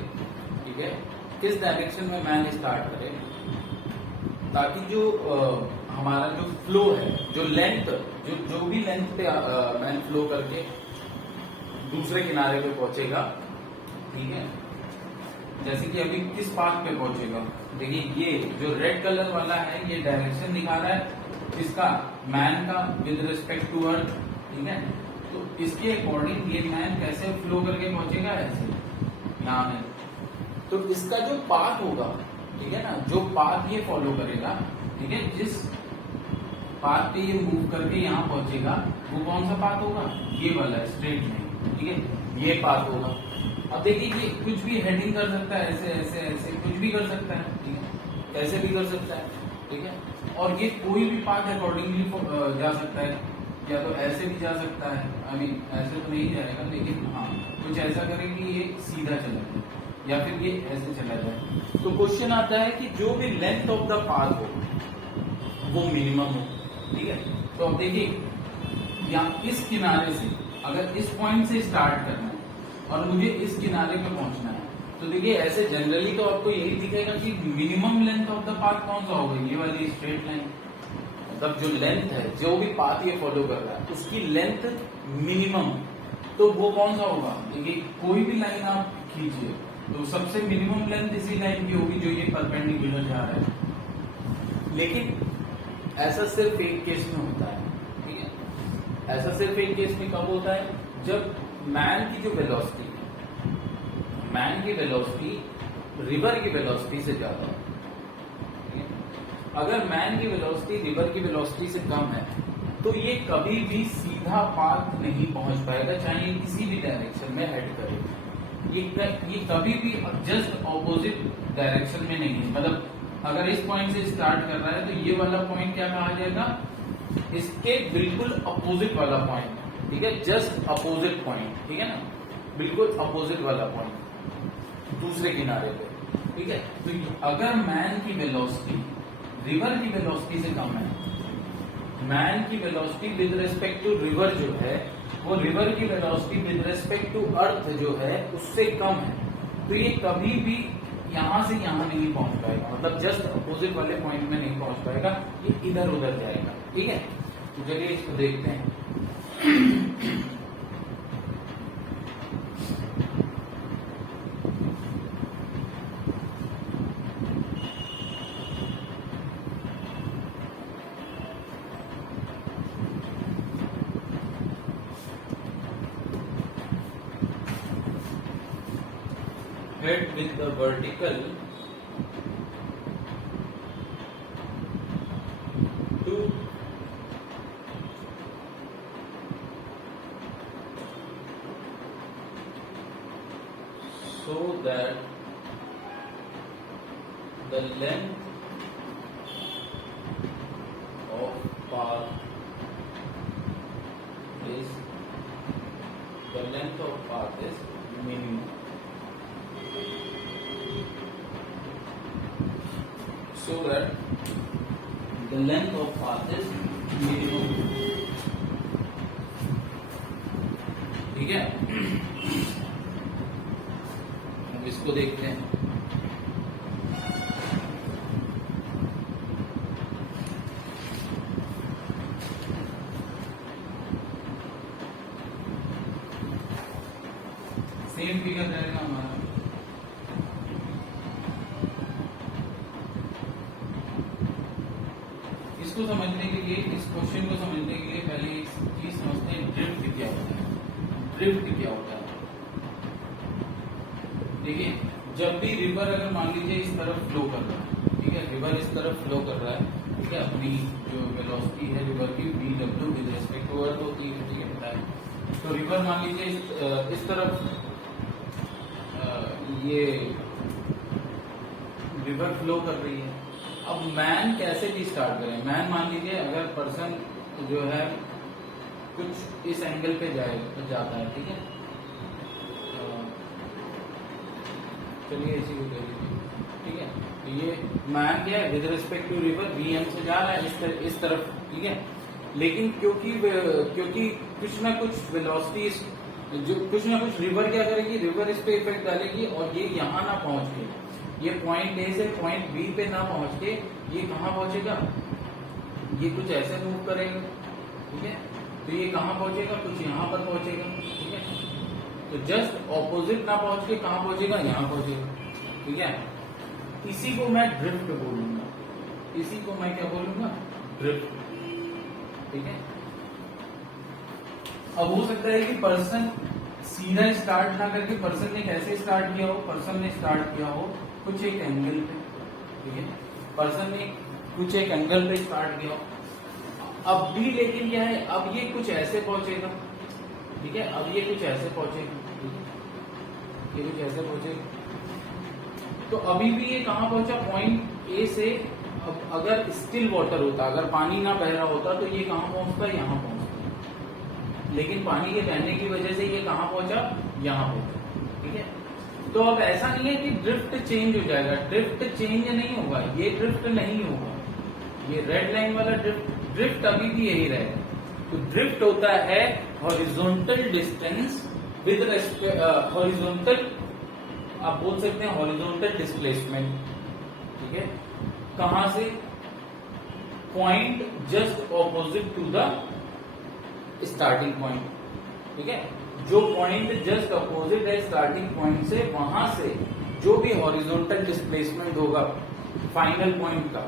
ठीक है, किस डायरेक्शन में मैन स्टार्ट करे, ताकि जो हमारा जो फ्लो है, जो लेंथ, जो भी लेंथ पे मैन फ्लो करके दूसरे किनारे पे पहुंचेगा, ठीक है, जैसे कि अभी किस पाथ पे पहुंचेगा, देखिए ये जो रेड कलर वाला है ये डायरेक्शन दिखा रहा है किसका, मैन का विद रिस्पेक्ट टू अर्थ, ठीक है। तो इसके अकॉर्डिंग ये मैन कैसे फ्लो करके पहुंचेगा, ऐसे यहाँ है, तो इसका जो पाथ होगा, ठीक है ना, जो पाथ ये फॉलो करेगा, ठीक है, जिस पाथ पे ये मूव करके यहाँ पहुंचेगा वो कौन सा पाथ होगा, ये वाला स्ट्रेट लाइन, ठीक है, ये पाथ होगा। अब देखिए ये कुछ भी हेडिंग कर सकता है, ऐसे ऐसे ऐसे कुछ भी कर सकता है, ठीक है, कैसे भी कर सकता है, ठीक है, और ये कोई भी पाथ अकॉर्डिंगली जा सकता है, या तो ऐसे भी जा सकता है, आई मीन ऐसे तो नहीं जाएगा, लेकिन हाँ कुछ ऐसा करे कि ये सीधा चला जाए, या फिर ये ऐसे चला जाए। तो क्वेश्चन आता है कि जो भी लेंथ ऑफ द पाथ हो वो मिनिमम हो, ठीक है। तो अब देखिए यहाँ इस किनारे से अगर इस पॉइंट से स्टार्ट करना है और मुझे इस किनारे पे पहुंचना है, तो देखिए ऐसे जनरली तो आपको यही दिखेगा कि minimum length of the path कौन सा होगा, ये वाली स्ट्रेट लाइन, मतलब जो लेंथ है, जो भी पाथ ये फॉलो कर रहा है उसकी लेंथ मिनिमम, तो वो कौन सा होगा, देखिए कोई भी लाइन आप खींचिए तो सबसे मिनिमम लेंथ इसी लाइन की होगी जो ये परपेंडिकुलर जा रहा है। लेकिन ऐसा सिर्फ एक केस में होता है, ठीक है, ऐसा सिर्फ एक केस में कब होता है, जब मैन की जो वेलोसिटी रिवर की वेलोसिटी से ज्यादा है। अगर मैन की वेलोसिटी रिवर की वेलोसिटी से कम है तो ये कभी भी सीधा पाथ नहीं पहुंच पाएगा, चाहे किसी भी डायरेक्शन में हेड करे। ये कभी भी जस्ट ऑपोजिट डायरेक्शन में नहीं है। मतलब अगर इस पॉइंट से स्टार्ट कर रहा है तो ये वाला पॉइंट क्या कहा जाएगा, इसके बिल्कुल अपोजिट वाला पॉइंट, ठीक है, जस्ट अपोजिट पॉइंट, ठीक है ना, बिल्कुल अपोजिट वाला पॉइंट दूसरे किनारे पे, ठीक है। तो अगर मैन की वेलोसिटी रिवर की वेलोसिटी से कम है, मैन की velocity with respect to river जो है वो रिवर की velocity with respect to earth जो है उससे कम है, तो ये कभी भी यहां से यहां नहीं पहुंच पाएगा, मतलब जस्ट अपोजिट वाले पॉइंट में नहीं पहुंच पाएगा, ये इधर उधर जाएगा, ठीक है। तो चलिए इसको देखते हैं। Head with the vertical to so that the length of path is minimum. So that the length of path is minimum, ठीक है। अब इसको देखते हैं। सेम फिगर रहेगा हमारा, इसको समझने के लिए, इस क्वेश्चन को समझने के लिए पहले एक चीज समझते हैं, ड्रिफ्ट क्या होता है। ड्रिफ्ट क्या होता है, देखिए, जब भी रिवर अगर मान लीजिए इस तरफ फ्लो कर रहा है, ठीक है, रिवर इस तरफ फ्लो कर रहा है, ठीक है, अपनी जो वेलोसिटी है रिवर की VW with respect to earth होती है, ठीक है, पता है। तो रिवर मान लीजिए इस तरफ ये रिवर फ्लो कर रही है। अब मैन कैसे भी स्टार्ट करें, मैन मान लीजिए अगर पर्सन जो है कुछ इस एंगल पे जाता है, ठीक है, चलिए इसी को कह लीजिए, ठीक है। तो ये मैन क्या है, with respect to river VM से जा रहा है इस तरफ, ठीक है। लेकिन क्योंकि कुछ ना कुछ वेलोसिटी, जो कुछ ना कुछ रिवर क्या करेगी, रिवर इस पे इफेक्ट डालेगी और ये यहाँ ना पहुंच के, ये पॉइंट A से पॉइंट B पे ना पहुंच के ये कहाँ पहुंचेगा, ये कुछ ऐसे मूव करेगा, ठीक है। तो ये कहाँ पहुंचेगा, कुछ यहाँ पर पहुंचेगा, ठीक है। तो जस्ट ऑपोजिट ना पहुंच के कहाँ पहुंचेगा, यहाँ पहुंचेगा, ठीक है। इसी को मैं ड्रिफ्ट बोलूंगा, इसी को मैं क्या बोलूंगा, ड्रिफ्ट, ठीक है। अब हो सकता है कि पर्सन सीधा स्टार्ट ना करके, पर्सन ने कैसे स्टार्ट किया हो, पर्सन ने स्टार्ट किया हो कुछ एक एंगल पे, ठीक है, पर्सन ने कुछ एक एंगल पे स्टार्ट किया हो। अब भी लेकिन क्या है, अब ये कुछ ऐसे पहुंचेगा, ठीक है, अब ये कुछ ऐसे पहुंचेगा, ठीक है, ये कुछ ऐसे पहुंचेगा। तो अभी भी ये कहाँ पहुंचा, पॉइंट A से। अब अगर स्टिल वाटर होता, अगर पानी ना बह रहा होता तो ये कहाँ पहुंचता, यहाँ पहुंचता, लेकिन पानी के बहने की वजह से ये कहाँ पहुंचा, यहाँ पहुंचा, ठीक है। तो अब ऐसा नहीं है कि ड्रिफ्ट चेंज हो जाएगा, ड्रिफ्ट चेंज नहीं होगा, ये ड्रिफ्ट नहीं होगा, ये रेड लाइन वाला ड्रिफ्ट अभी भी यही रहेगा। तो ड्रिफ्ट होता है horizontal distance with respect, horizontal, आप बोल सकते हैं हॉरिजॉन्टल डिस्प्लेसमेंट, ठीक है, कहां से, point just opposite to the starting point, ठीक है। जो पॉइंट जस्ट अपोजिट है स्टार्टिंग पॉइंट से, वहां से जो भी हॉरिजॉन्टल डिस्प्लेसमेंट होगा फाइनल पॉइंट का,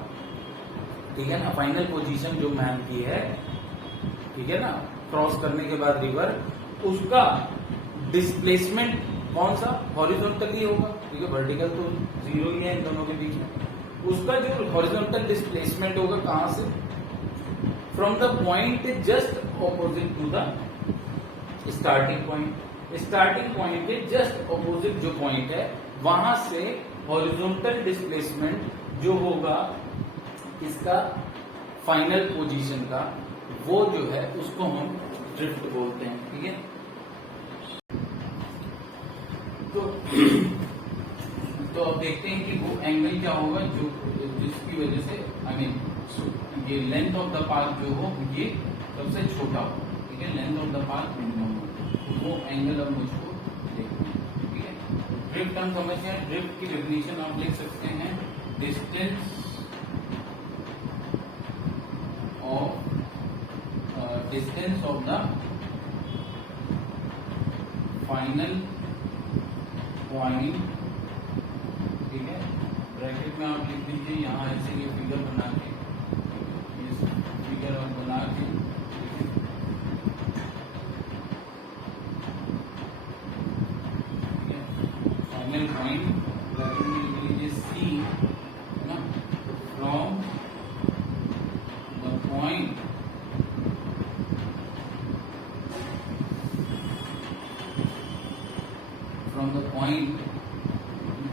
ठीक है ना, फाइनल पोजीशन जो मैन की है, ठीक है ना, क्रॉस करने के बाद रिवर, उसका डिस्प्लेसमेंट कौन सा, हॉरिजॉन्टली होगा, ठीक है, वर्टिकल तो जीरो ही है इन दोनों के बीच में। उसका जो हॉरिजॉन्टल डिस्प्लेसमेंट होगा कहां से, from the point just opposite to the starting point. Starting point के जस्ट ऑपोजिट जो पॉइंट है वहां से हॉरिजॉन्टल डिस्प्लेसमेंट जो होगा इसका फाइनल पोजीशन का, वो जो है उसको हम ड्रिफ्ट बोलते हैं, ठीक है। तो अब देखते हैं कि वो एंगल क्या होगा जो जिसकी वजह से आई मीन ये लेंथ ऑफ द पाथ जो हो ये सबसे छोटा हो, ठीक है, length of the path minimum हो, तो वो एंगल अब मुझको देखना है, ठीक है। ड्रिफ्ट हम समझते हैं, ड्रिफ्ट की डेफिनेशन आप लिख सकते हैं, distance of the final point, ठीक है, ब्रैकेट में आप लिख दीजिए यहाँ ऐसे ये फिगर बना के, इस फिगर आप बना के, ठीक है, फाइनल पॉइंट ब्रैकेट में लिख लीजिए सी, है ना, from the point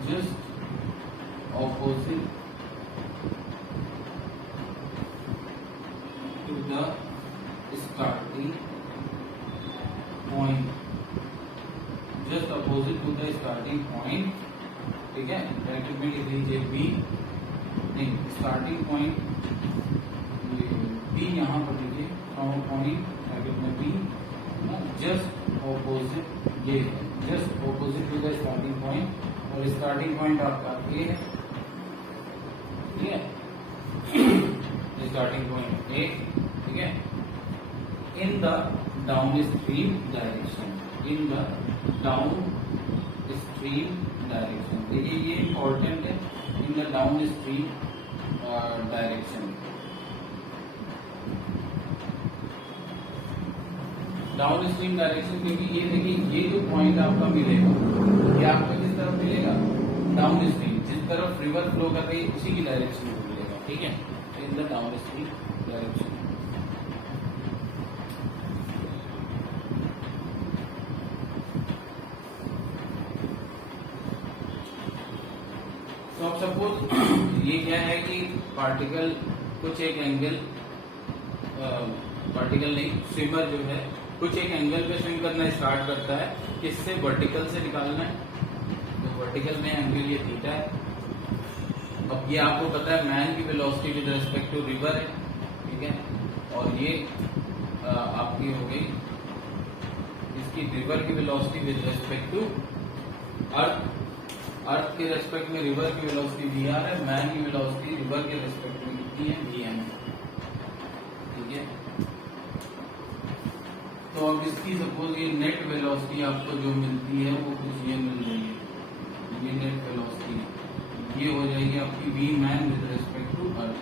just opposite to the starting point, just opposite to the starting point, ठीक है, ब्रैकेट में लिख लीजिए बी, नहीं स्टार्टिंग पॉइंट बी यहाँ पर लिखिए, फ्रॉम पॉइंट ब्रैकेट में बी, जस्ट ऑपोजिट ये है, just opposite to the starting point, और स्टार्टिंग पॉइंट आपका ए है, ठीक है, स्टार्टिंग पॉइंट ए, ठीक है, in the down stream direction, in the down stream direction, देखिए ये इंपॉर्टेंट है, in the down stream direction, down stream direction, क्योंकि ये देखिए ये जो पॉइंट आपका मिलेगा ये आपका किस तरफ मिलेगा, डाउन स्ट्रीम, जिस तरफ रिवर फ्लो कर रही है उसी की डायरेक्शन में मिलेगा, ठीक है, in the down stream direction. तो अब सपोज ये क्या है कि पार्टिकल कुछ एक एंगल, पार्टिकल नहीं स्विमर जो है कुछ एक एंगल पे स्विम करना स्टार्ट करता है, किससे, वर्टिकल से निकालना है, तो वर्टिकल में एंगल ये थीटा है। अब ये आपको पता है मैन की velocity with respect to river है, ठीक है, और ये आपकी हो गई इसकी रिवर की velocity with respect to earth, earth के रेस्पेक्ट में रिवर की वेलोसिटी वी आर है, मैन की वेलोसिटी रिवर के रेस्पेक्ट में कितनी है, वी एम, ठीक है। तो अब इसकी सपोज ये नेट वेलोसिटी आपको जो मिलती है वो कुछ ये मिल रही है, ये नेट वेलोसिटी ये हो जाएगी आपकी V man with respect to earth,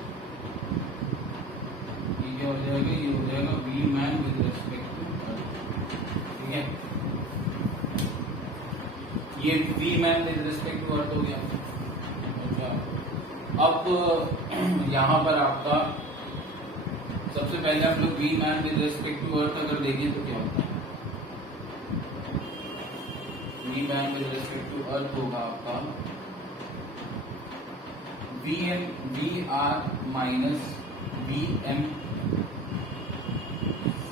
ये क्या हो जाएगा, ये हो जाएगा V man with respect to earth, ठीक है, ये V man with respect to earth हो गया। अच्छा अब यहाँ पर आपका सबसे पहले हम लोग V man with respect to earth अगर देखें तो क्या होता है, V man with respect to earth होगा आपका V M V R minus V M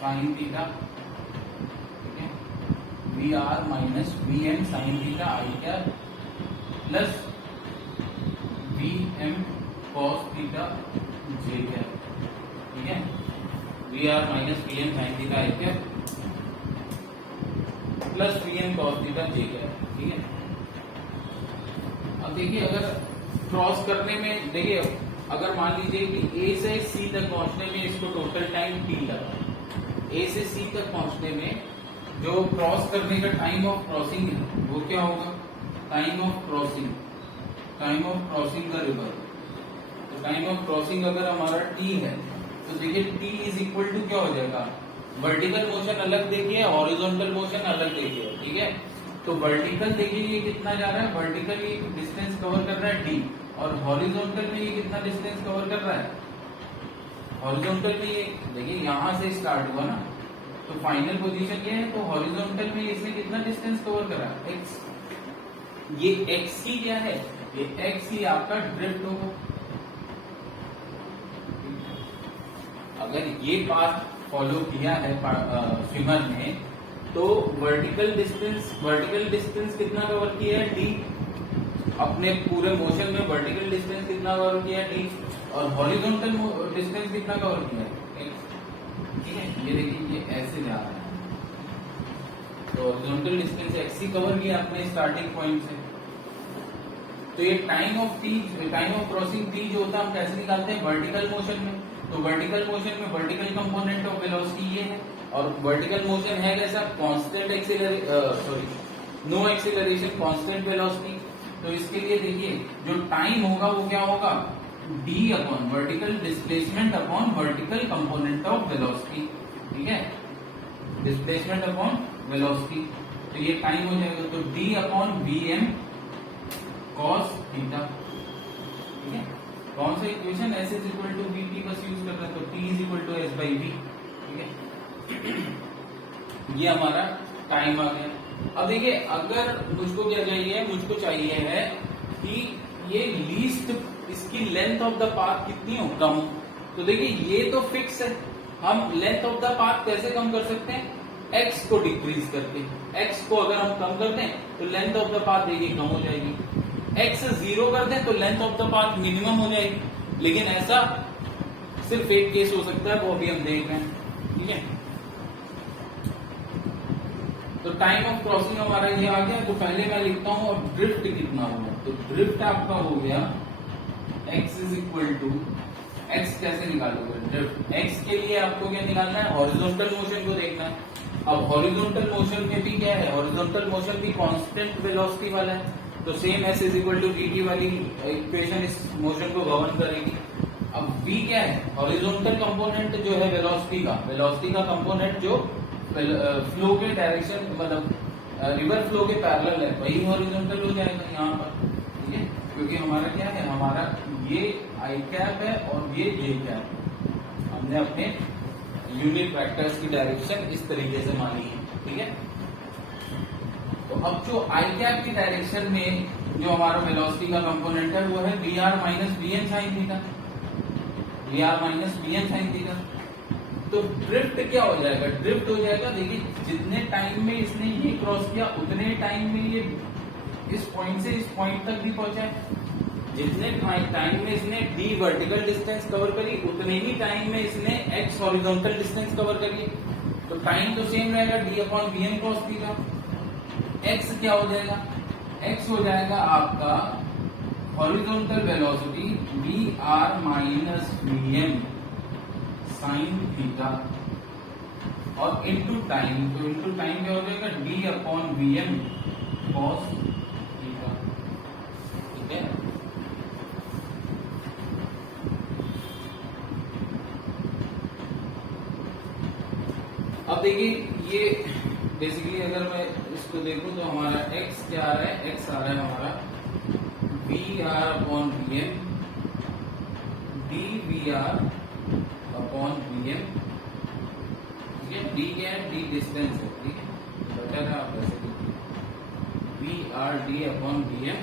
sine theta, ठीक है, V R minus V M sine theta I क्या plus V M cos theta J क्या, ठीक है, V R minus V M sine theta I क्या plus V M cos theta J क्या, ठीक है। अब देखिए अगर क्रॉस करने में देखिए अगर मान लीजिए कि ए से सी तक पहुंचने में इसको टोटल टाइम टी लगा, ए से सी तक पहुंचने में जो क्रॉस करने का टाइम ऑफ क्रॉसिंग है वो क्या होगा, time of crossing, time of crossing the river, तो टाइम ऑफ क्रॉसिंग अगर हमारा टी है तो देखिए टी इज इक्वल टू क्या हो जाएगा, वर्टिकल मोशन अलग देखिए, हॉरिजॉन्टल मोशन अलग देखिए, ठीक है। तो वर्टिकल देखिए ये कितना जा रहा है, वर्टिकल ये डिस्टेंस कवर कर रहा है डी, और हॉरिजॉन्टल में ये कितना डिस्टेंस कवर कर रहा है, हॉरिजॉन्टल में ये देखिए यहां से स्टार्ट हुआ ना, तो फाइनल पोजीशन ये है, तो हॉरिजॉन्टल में इसने कितना डिस्टेंस कवर करा, एक्स। ये एक्स ही क्या है, ये एक्स ही आपका ड्रिफ्ट होगा। अगर ये पाथ फॉलो किया है स्विमर ने, तो वर्टिकल डिस्टेंस कितना कवर किया है, डी। अपने पूरे मोशन में वर्टिकल डिस्टेंस कितना कवर किया है, डी, और हॉरिजॉन्टल डिस्टेंस कितना कवर किया है, एक्स। ठीक है, ये देखिए ये ऐसे जा रहा है, तो हॉरिजॉन्टल डिस्टेंस एक्स ही कवर किया अपने स्टार्टिंग पॉइंट से। तो ये टाइम ऑफ क्रॉसिंग टी जो होता है हम कैसे निकालते हैं, वर्टिकल मोशन में। तो वर्टिकल मोशन में वर्टिकल कंपोनेंट ऑफ वेलोसिटी ये है, और वर्टिकल मोशन है कैसा, constant no acceleration constant velocity. तो इसके लिए देखिए जो टाइम होगा वो क्या होगा, D upon vertical displacement upon vertical component of velocity, ठीक है, डिस्प्लेसमेंट अपॉन वेलोसिटी। तो ये टाइम हो जाएगा, तो D upon V M cos theta, ठीक है। कौन सा equation, S is equal to V T बस यूज कर रहे हैं, तो T is equal to S by V, ठीक है। ये हमारा टाइम आ गया। अब देखिए अगर मुझको क्या चाहिए, मुझको चाहिए है कि ये लीस्ट इसकी लेंथ ऑफ द पाथ कितनी हो, कम हो। तो देखिए ये तो फिक्स है, हम लेंथ ऑफ द पाथ कैसे कम कर सकते हैं, एक्स को डिक्रीज करके। एक्स को अगर हम कम कर दें तो लेंथ ऑफ द पाथ देखिए कम हो जाएगी, एक्स 0 कर दें तो length of the path minimum हो जाएगी। लेकिन ऐसा सिर्फ एक केस हो सकता है, वो अभी हम देख रहे हैं, ठीक है। तो टाइम ऑफ क्रॉसिंग हमारा ये आ गया। तो पहले मैं लिखता हूं अब ड्रिफ्ट कितना हुआ, तो ड्रिफ्ट आपका हो गया x is equal to, X कैसे निकालोगे ड्रिफ्ट, एक्स के लिए आपको क्या निकालना है, हॉरिजॉन्टल मोशन को देखना है। अब हॉरिजॉन्टल मोशन में भी क्या है, हॉरिजॉन्टल मोशन भी कांस्टेंट वेलोसिटी वाला है, तो same S is equal to V T वाली इक्वेशन इस मोशन को गवर्न करेगी। अब v क्या है, हॉरिजॉन्टल कंपोनेंट जो है वेलोसिटी का कंपोनेंट जो फ्लो के डायरेक्शन, मतलब रिवर फ्लो के पैरेलल है, वही हॉरिजॉन्टल हो जाएगा यहाँ पर, ठीक है। क्योंकि हमारा क्या है, हमारा ये आई कैप है और ये जे कैप, हमने अपने यूनिट वेक्टर्स की डायरेक्शन इस तरीके से मानी है, ठीक है। तो अब जो आई कैप की डायरेक्शन में जो हमारा वेलोसिटी का कंपोनेंट है वो है V R minus V N sine theta, V R minus V N sine theta. तो ड्रिफ्ट क्या हो जाएगा, ड्रिफ्ट हो जाएगा, देखिए जितने टाइम में इसने ये क्रॉस किया उतने टाइम में ये इस पॉइंट से इस पॉइंट तक भी पहुंचा है। जितने टाइम में इसने डी वर्टिकल डिस्टेंस कवर करी उतने ही टाइम में इसने एक्स हॉरिजॉन्टल डिस्टेंस कवर करी। तो टाइम तो सेम रहेगा, D upon V N cos theta. X क्या हो जाएगा, एक्स हो जाएगा आपका horizontal velocity V R minus V M sine theta, और इनटू टाइम, तो इनटू टाइम क्या हो जाएगा, D upon V M cos theta, ठीक है। अब देखिए ये बेसिकली अगर मैं इसको देखूं तो हमारा x क्या आ रहा है, x आ रहा है हमारा V R upon V M D V R upon V M, ठीक है। डी क्या है, डी डिस्टेंस है, ठीक है, बेटर है आप वैसे V R D upon V M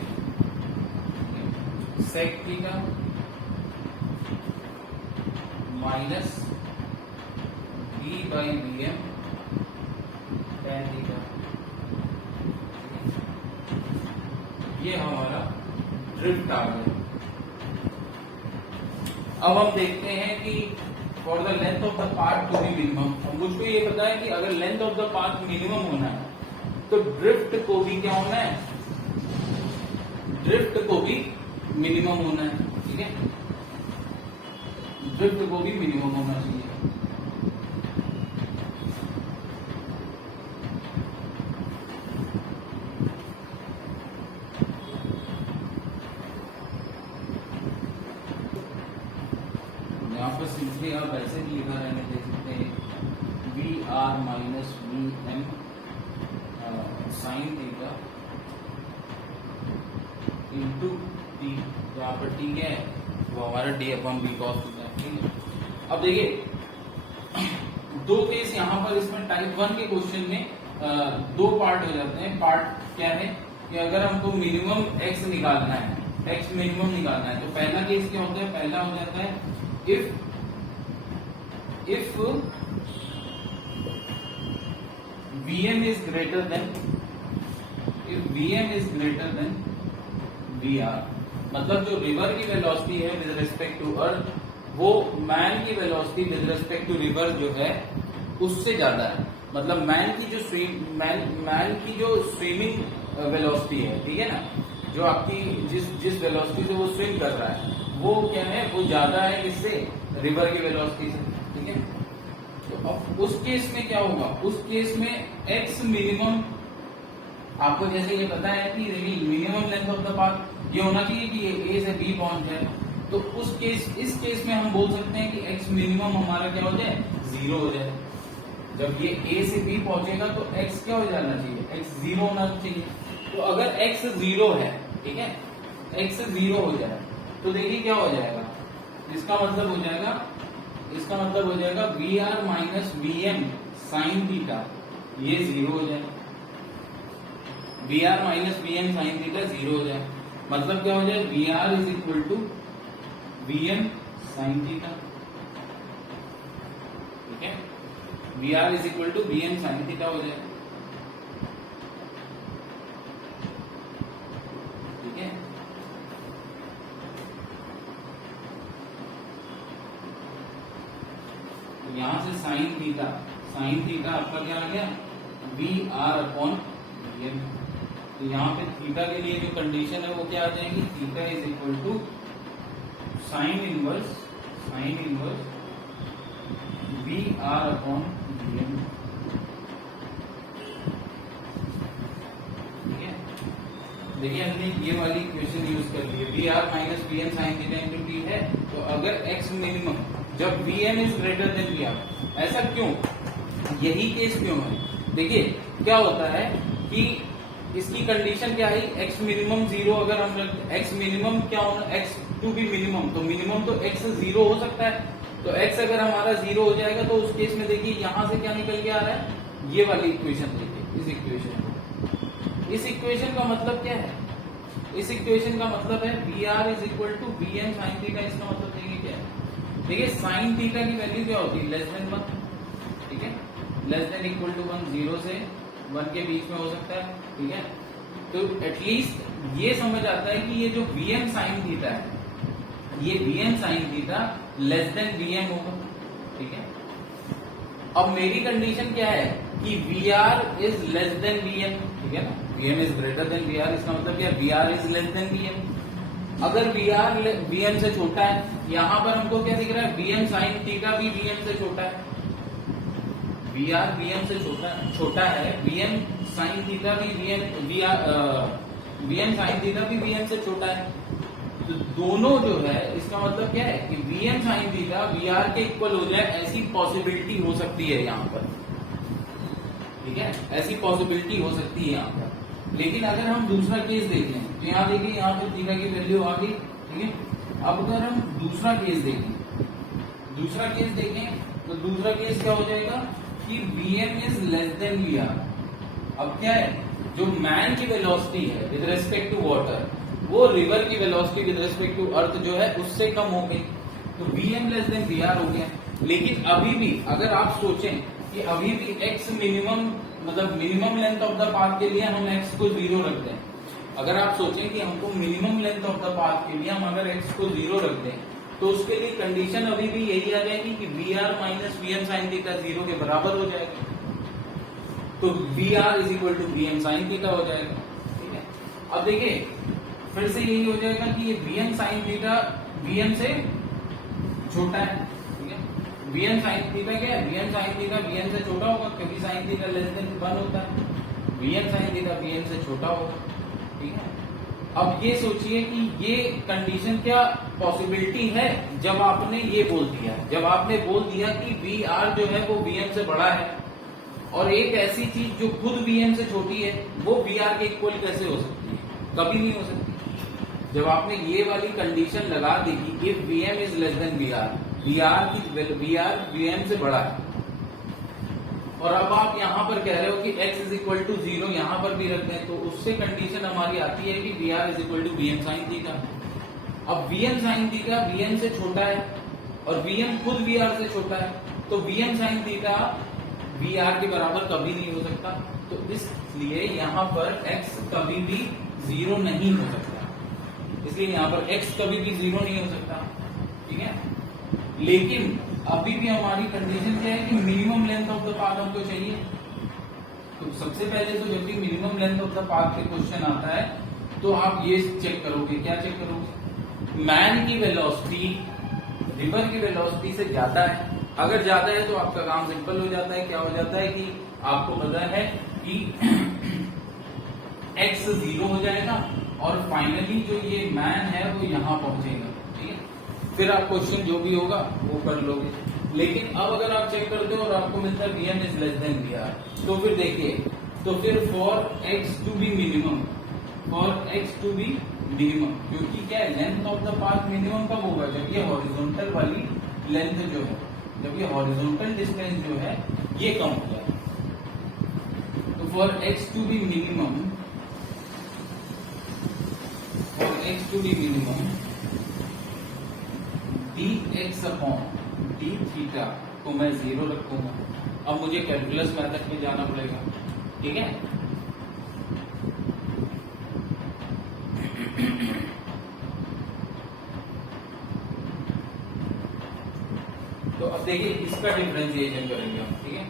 sec theta minus D by V M tan theta. ये हमारा ड्रिफ्ट आ गया। अब हम देखते हैं कि for the length of the path to be minimum, मुझको ये पता है कि अगर length of the path minimum होना है तो ड्रिफ्ट को भी क्या होना है, ड्रिफ्ट को भी मिनिमम होना है, ठीक है, ड्रिफ्ट को भी मिनिमम होना चाहिए। यहाँ पर सिंपली आप ऐसे भी लिखा रहने दे सकते हैं V sine theta into T, यहाँ पर टी क्या है वो हमारा D upon B cos theta है, ठीक है। अब देखिए दो केस यहाँ पर इसमें टाइप 1 के क्वेश्चन में दो पार्ट हो जाते हैं। पार्ट क्या है कि अगर हमको मिनिमम x निकालना है, x मिनिमम निकालना है, तो पहला केस क्या होता है, पहला हो जाता है if Vm is greater than Vr, मतलब जो रिवर की वेलोसिटी है विद रिस्पेक्ट टू अर्थ वो मैन की velocity with respect to river जो है उससे ज्यादा है। मतलब मैन की जो स्विमिंग वेलोसिटी है, ठीक है ना, जो आपकी जिस वेलोसिटी से वो स्विम कर रहा है वो क्या है, वो ज्यादा है किससे, रिवर की वेलोसिटी से, ठीक है। तो अब उस केस में क्या होगा, उस केस में x मिनिमम आपको जैसे ये पता है कि minimum length of the path ये होना चाहिए कि ये a से b पहुंच जाए, तो इस केस में हम बोल सकते हैं कि x मिनिमम हमारा क्या हो जाए, 0 हो जाए। जब ये a से b पहुंचेगा तो x क्या हो जाना चाहिए, x 0 होना चाहिए। तो अगर x 0 है, ठीक है, x 0 हो जाए तो देखिए क्या हो जाएगा, इसका मतलब हो जाएगा Vr minus Vm sine theta ये 0 हो जाए, Vr minus Vm sine theta 0 हो जाए। मतलब क्या हो जाए, Vr is equal to Vm sine theta, ठीक है, Vr is equal to Vm sine theta हो जाए, ठीक है। यहां से साइन थीटा आपका क्या आ गया, Vr अपॉन Vm। तो यहाँ पे थीटा के लिए जो कंडीशन है वो क्या आ जाएगी, theta is equal to sine inverse Vr upon Vm, ठीक है। देखिए हमने ये वाली इक्वेशन यूज कर ली है, Vr minus Vm sine theta into T है। तो अगर x मिनिमम जब Vm is greater then Vr, ऐसा क्यों, यही केस क्यों है, देखिए क्या होता है कि इसकी कंडीशन क्या है, x मिनिमम 0 अगर हम x मिनिमम क्या होना, x टू बी मिनिमम, तो मिनिमम तो x 0 हो सकता है। तो x अगर हमारा 0 हो जाएगा तो उस केस में देखिए यहां से क्या निकल के आ रहा है, ये वाली इक्वेशन देखिए, इस इक्वेशन का मतलब क्या है, इस इक्वेशन का मतलब है Vr is equal to Vm sine theta. इसका मतलब देखिए क्या है, देखिए साइन थीटा की वैल्यू क्या होती है, लेस देन 1, ठीक है, लेस देन इक्वल टू 1, 0 से 1 के बीच में हो सकता है, ठीक है। तो एटलीस्ट ये समझ आता है कि ये जो Vm साइन थीटा है, ये Vm sine theta less then Vm होगा, ठीक है। अब मेरी कंडीशन क्या है कि Vr is less then Vm, ठीक है ना, Vm is greater then Vr, इसका मतलब क्या, Vr is less then Vm। अगर Vr Vm से छोटा है, यहां पर हमको क्या दिख रहा है, Vm साइन थीटा भी Vm से छोटा है, Vr Vm से छोटा है, Vm साइन थीटा भी Vm साइन थीटा भी Vm से छोटा है। तो दोनों जो है, इसका मतलब क्या है कि Vm साइन थीटा Vr के इक्वल हो जाए, ऐसी पॉसिबिलिटी हो सकती है यहाँ पर, ठीक है, ऐसी पॉसिबिलिटी हो सकती है यहाँ पर। लेकिन अगर हम दूसरा केस देख लें तो यहाँ देखिए, यहाँ पे थीटा की वैल्यू आ गई, ठीक है। अब अगर हम दूसरा केस देखें तो दूसरा केस क्या हो जाएगा कि Vm is less than Vr। अब क्या है, जो मैन की वेलोसिटी है विद रिस्पेक्ट टू वाटर, वो रिवर की velocity with respect to earth जो है उससे कम हो गई, तो Vm लेस देन Vr हो गया। लेकिन अभी भी अगर आप सोचें कि अभी भी x मिनिमम, मतलब minimum length of the path के लिए हम x को 0 रख दें, अगर आप सोचें कि हमको minimum length of the path के लिए हम अगर x को 0 रख दें, तो उसके लिए कंडीशन अभी भी यही आ जाएगी कि Vr minus Vm sine theta 0 के बराबर हो जाएगा। तो Vr is equal to Vm sine theta हो जाएगा, ठीक है। अब देखिए फिर से यही हो जाएगा कि ये Vm साइन थीटा Vm से छोटा है, ठीक है। Vm साइन थीटा क्या है, Vm साइन थीटा Vm से छोटा होगा क्योंकि साइन थीटा लेस देन 1 होता है, Vm साइन थीटा Vm से छोटा होगा, ठीक है। अब ये सोचिए कि ये कंडीशन क्या पॉसिबिलिटी है जब आपने ये बोल दिया, जब आपने बोल दिया कि Vr जो है वो Vm से बड़ा है, और एक ऐसी चीज जो खुद वीएम से छोटी है वो वीआर के इक्वल कैसे हो सकती है? कभी नहीं हो सकती। जब आपने ये वाली कंडीशन लगा दी कि if VM is less than VR, VR VM से बड़ा है, और अब आप यहां पर कह रहे हो कि x इज इक्वल टू 0 यहां पर भी रख दें, तो उससे कंडीशन हमारी आती है कि VR is equal to VM sine theta. अब वीएम साइन थीटा वीएम से छोटा है और वीएम खुद वीआर से छोटा है, तो वीएम साइन थीटा वीआर के बराबर कभी नहीं हो सकता। तो इसलिए यहां पर x कभी भी 0 नहीं हो सकता, इसलिए यहां पर x कभी भी 0 नहीं हो सकता। ठीक है, लेकिन अभी भी हमारी कंडीशन क्या है कि minimum length of the path हमको चाहिए। तो सबसे पहले तो जब भी minimum length of the path के क्वेश्चन आता है तो आप ये चेक करोगे, क्या चेक करोगे? मैन की वेलोसिटी रिवर की वेलोसिटी से ज्यादा है। अगर ज्यादा है तो आपका काम सिंपल हो जाता है। क्या हो जाता है कि आपको पता है कि x 0 हो जाएगा और फाइनली जो ये मैन है वो यहां पहुंचेगा। ठीक है, फिर आप क्वेश्चन जो भी होगा वो कर लोगे। लेकिन अब अगर आप चेक करते हो और आपको मिलता है VM is less than VR, तो फिर देखिए, तो फिर for X to be minimum, for X to be minimum, क्योंकि क्या है, length of the path minimum कब होगा? जब ये हॉरिजॉन्टल वाली लेंथ जो है, जब ये हॉरिजॉन्टल डिस्टेंस जो है ये कम हो जाए। तो for X to be minimum, for X to be minimum D X upon D theta को मैं 0 रखूंगा। अब मुझे कैलकुलस मेथड में जाना पड़ेगा। ठीक है, तो अब देखिए इसका डिफरेंशिएशन करेंगे हम। ठीक है,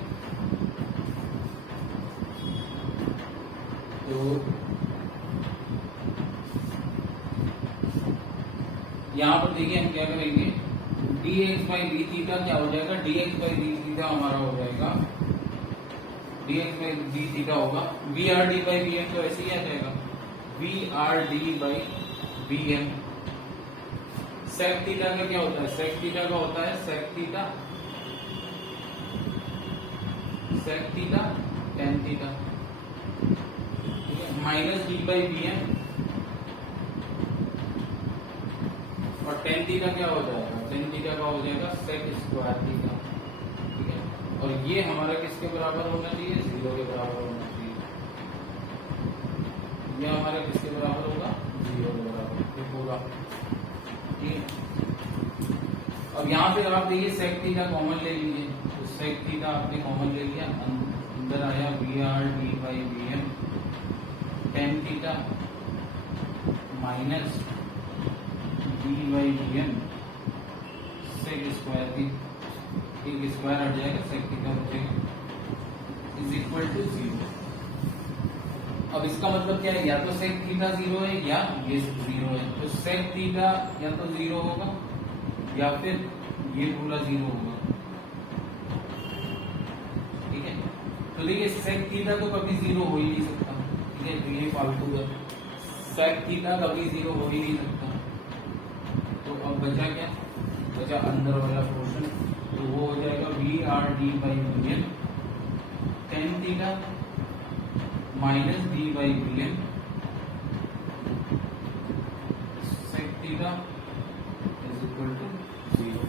तो यहां पर देखिए हम क्या करेंगे, dx बाई डी थीटा क्या हो जाएगा? dx बाई डी थीटा हमारा हो जाएगा, dx बाई डी थीटा होगा V R D by V M, तो ऐसे ही आ जाएगा V R D by V M. Sec theta का क्या होता है? सेक थीटा का होता है sec theta tan theta, minus D by V M, और टेन थीटा क्या हो जाएगा? टेन थीटा का हो जाएगा सेक स्क्वायर थीटा। ठीक है, और ये हमारा किसके बराबर होना चाहिए? 0 के बराबर होना चाहिए। ये हमारा किसके बराबर होगा? 0 के बराबर, ये पूरा। ठीक है, अब यहाँ पे आप देखिए सेक थीटा कॉमन ले लीजिए, तो सेक थीटा आपने कॉमन ले लिया, अंदर आया V R D by V M, tan theta minus D by V M sec square थी, एक स्क्वायर हट जाएगा, सेक थीटा बचेगा, इज इक्वल टू 0। अब इसका मतलब क्या है? या तो सेक थीटा 0 है या ये 0 है। तो सेक थीटा या तो 0 होगा या फिर ये पूरा 0 होगा। ठीक है, तो देखिए सेक थीटा तो कभी 0 हो ही नहीं सकता। ठीक है, तो ये फालतू है, सेक थीटा कभी 0 हो ही नहीं सकता। तो अब बचा क्या? बचा अंदर वाला पोर्शन, तो वो हो जाएगा V R D by V M, tan theta minus D by V M sec theta is equal to 0।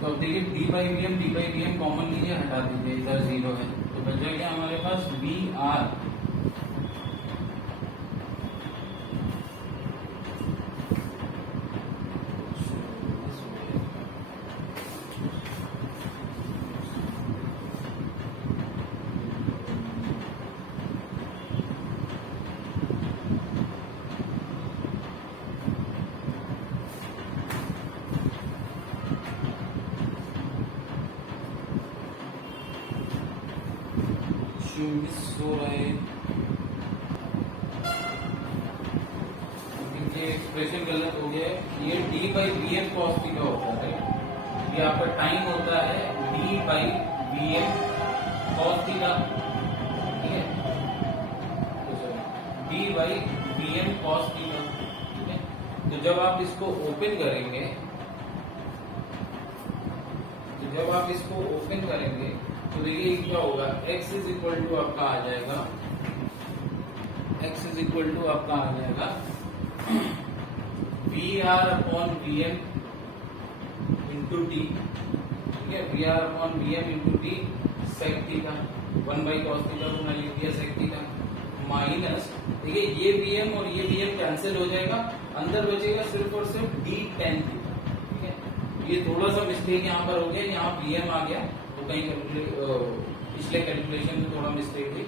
तो अब देखिए D by V M common लीजिए, हटा दीजिए, इधर 0 है, तो बचा क्या हमारे पास? वी आर सो रहे, ये एक्सप्रेशन गलत हो गया है। ये D by V M cos theta होता है, ये आपका टाइम होता है D by V M cos theta. ठीक है, तो D by V M cos theta. ठीक है, तो जब आप इसको ओपन करेंगे तो देखिए क्या होगा, x इज इक्वल टू आपका आ जाएगा V R upon V M into T, ठीक है, V R upon V M into T sec theta, 1/cos theta को मैंने लिख दिया सेक थीटा, माइनस देखिए ये वी एम और ये वी एम कैंसिल हो जाएगा, अंदर बचेगा सिर्फ और सिर्फ डी टेन थीटा, ठीक है। ये थोड़ा सा मिस्टेक यहाँ पर हो गया, यहाँ वी एम आ गया तो कहीं पिछले कैलकुलेशन में थोड़ा मिस्टेक हुई,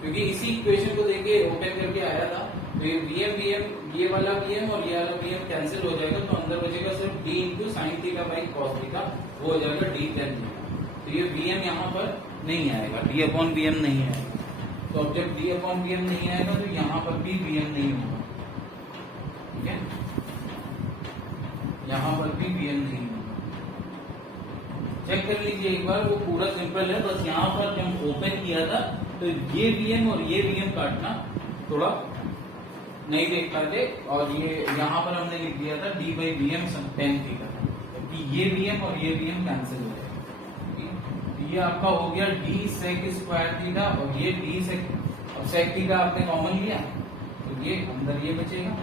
क्योंकि इसी इक्वेशन को देखिए ओपन करके आया था, तो ये वी एम ये वाला वी एम और ये वाला वी एम कैंसिल हो जाएगा, तो अंदर बचेगा सिर्फ D into sine theta by cos theta, वो हो जाएगा डी टेन थीटा। तो ये वी एम यहाँ पर नहीं आएगा, डी अपॉन वी एम नहीं आएगा, तो अब जब डी अपॉन वी एम नहीं आएगा तो यहाँ पर भी वी एम नहीं होगा, ठीक है, यहाँ पर भी वी एम नहीं होगा। चेक कर लीजिए एक बार, वो पूरा सिंपल है, बस यहाँ पर जब ओपन किया था तो ये वीएम और ये वीएम काटना थोड़ा नहीं देख पाते, और ये यहाँ पर हमने लिख दिया था D by V M tan theta, क्योंकि ये वीएम और ये वीएम कैंसिल हो जाएगा। ये आपका हो गया डी सेक स्क्वायर थीटा, और ये डी सेक, अब सेक थीटा आपने कॉमन लिया तो ये अंदर ये बचेगा,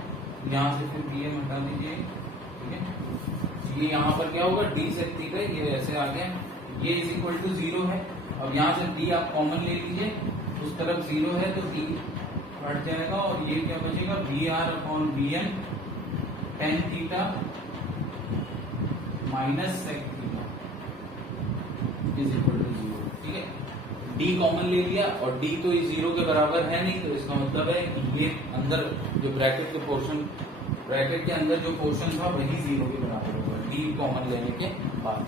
यहाँ से फिर वीएम हटा दीजिए, ठीक है। ये यहाँ पर क्या होगा, डी सेक थीटा, ये ऐसे आ गया, ये इज इक्वल टू 0 है। अब यहाँ से डी आप कॉमन ले लीजिए, उस तरफ 0 है तो डी हट जाएगा, और ये क्या बचेगा, V R upon V N tan theta minus sec theta is equal to 0, ठीक है। डी कॉमन ले लिया, और डी तो 0 के बराबर है नहीं, तो इसका मतलब है कि ये अंदर जो ब्रैकेट के अंदर जो पोर्शन था वही 0 के बराबर होगा, डी कॉमन लेने के बाद।